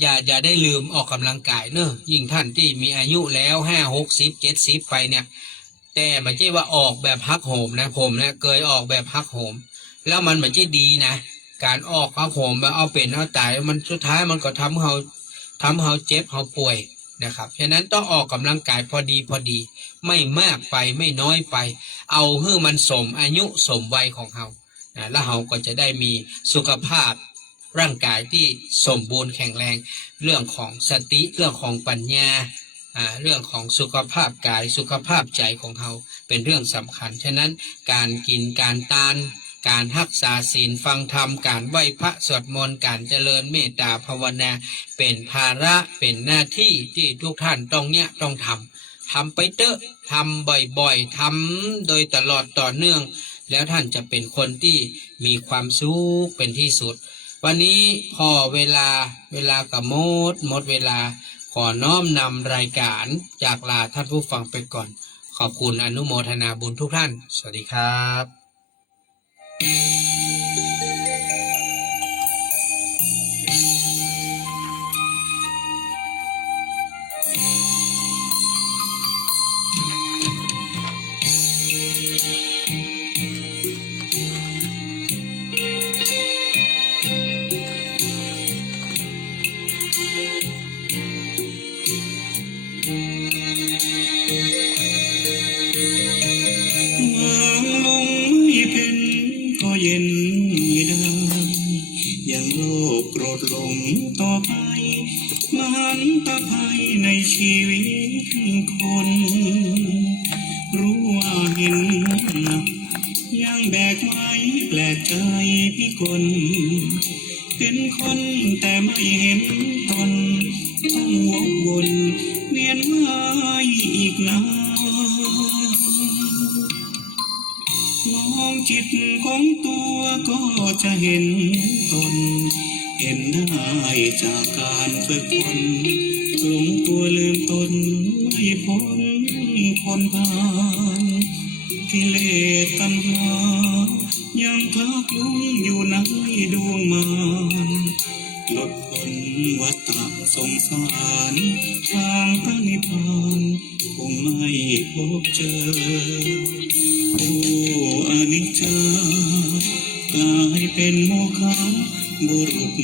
อย่าได้ลืมออกกำลังกายเนอะยิ่งท่านที่มีอายุแล้ว50 60 70ไปเนี่ยแต่ไม่ใช่ว่าออกแบบฮักโหมนะผมเนี่ยเคยออกแบบฮักโหมแล้วมันไม่ใช่ดีนะการออกฮักโหมแบบเอาเป็นเอาตายมันสุดท้ายมันก็ทำเฮาเจ็บเฮาป่วยนะครับฉะนั้นต้องออกกำลังกายพอดีไม่มากไปไม่น้อยไปเอาให้มันสมอายุสมวัยของเฮาแล้วเฮาก็จะได้มีสุขภาพร่างกายที่สมบูรณ์แข็งแรงเรื่องของสติเรื่องของปัญญาเรื่องของสุขภาพกายสุขภาพใจของเราเป็นเรื่องสำคัญฉะนั้นการกินการทานการรักษาศีลฟังธรรมการไหว้พระสวดมนต์การเจริญเมตตาภาวนาเป็นภาระเป็นหน้าที่ที่ทุกท่านต้องทำไปเถอะทำบ่อยๆทำโดยตลอดต่อเนื่องแล้วท่านจะเป็นคนที่มีความสุขเป็นที่สุดวันนี้พอเวลากับหมดเวลาขอน้อมนำรายการจากลาท่านผู้ฟังไปก่อนขอบคุณอนุโมทนาบุญทุกท่านสวัสดีครับเย็นไม่ได้ยังโลกโกรธหลงต่อไปมหันตภัยในชีวิตคนรู้ว่าเห็นนะยังแบกไม้แปลกใจพิกลเป็นคนแต่ไม่เห็นตนต้องวกวนเวียนว่ายอีกนานมองจิตของตัวก็จะเห็นตนเห็นได้จากการฝึกฝนหลงกลัวลืมตนไม่พ้นคนผ่านกิเลสตัณหายังคลักลุ่มอยู่ในดวงมารหลุดพ้นวัฏสงสารทางพระนิพพานคงไม่พบเจอโอ้อนิจจากลายเป็นโมฆะบุรุษ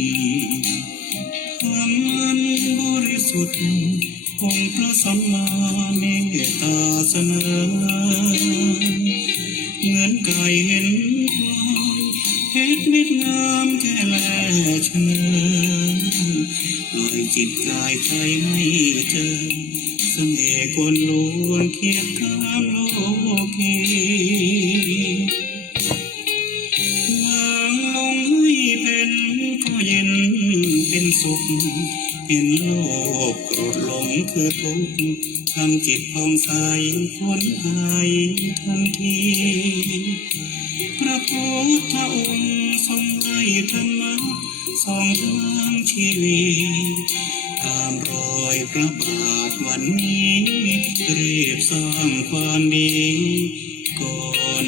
ธรรมันบริสุทธิ์องค์พระสัมมาเมตตาเสนอเหมือนไก่เห็นพลอยเพชรเม็ดงามแค่แล เชิญปล่อยจิตกายใจให้เจอเสน่ห์กลลวงเคียงข้างโลกี วางลงให้เป็นก็เย็นเป็นสุขเห็นโลกโกรธหลงคือทุกข์ทำจิตผ่องใสพ้นหายทันทีพระพุทธองค์ทรงให้ธรรมะส่องทางชีวิตตามรอยพระบาทวันนี้รีบสร้างความดีก่อน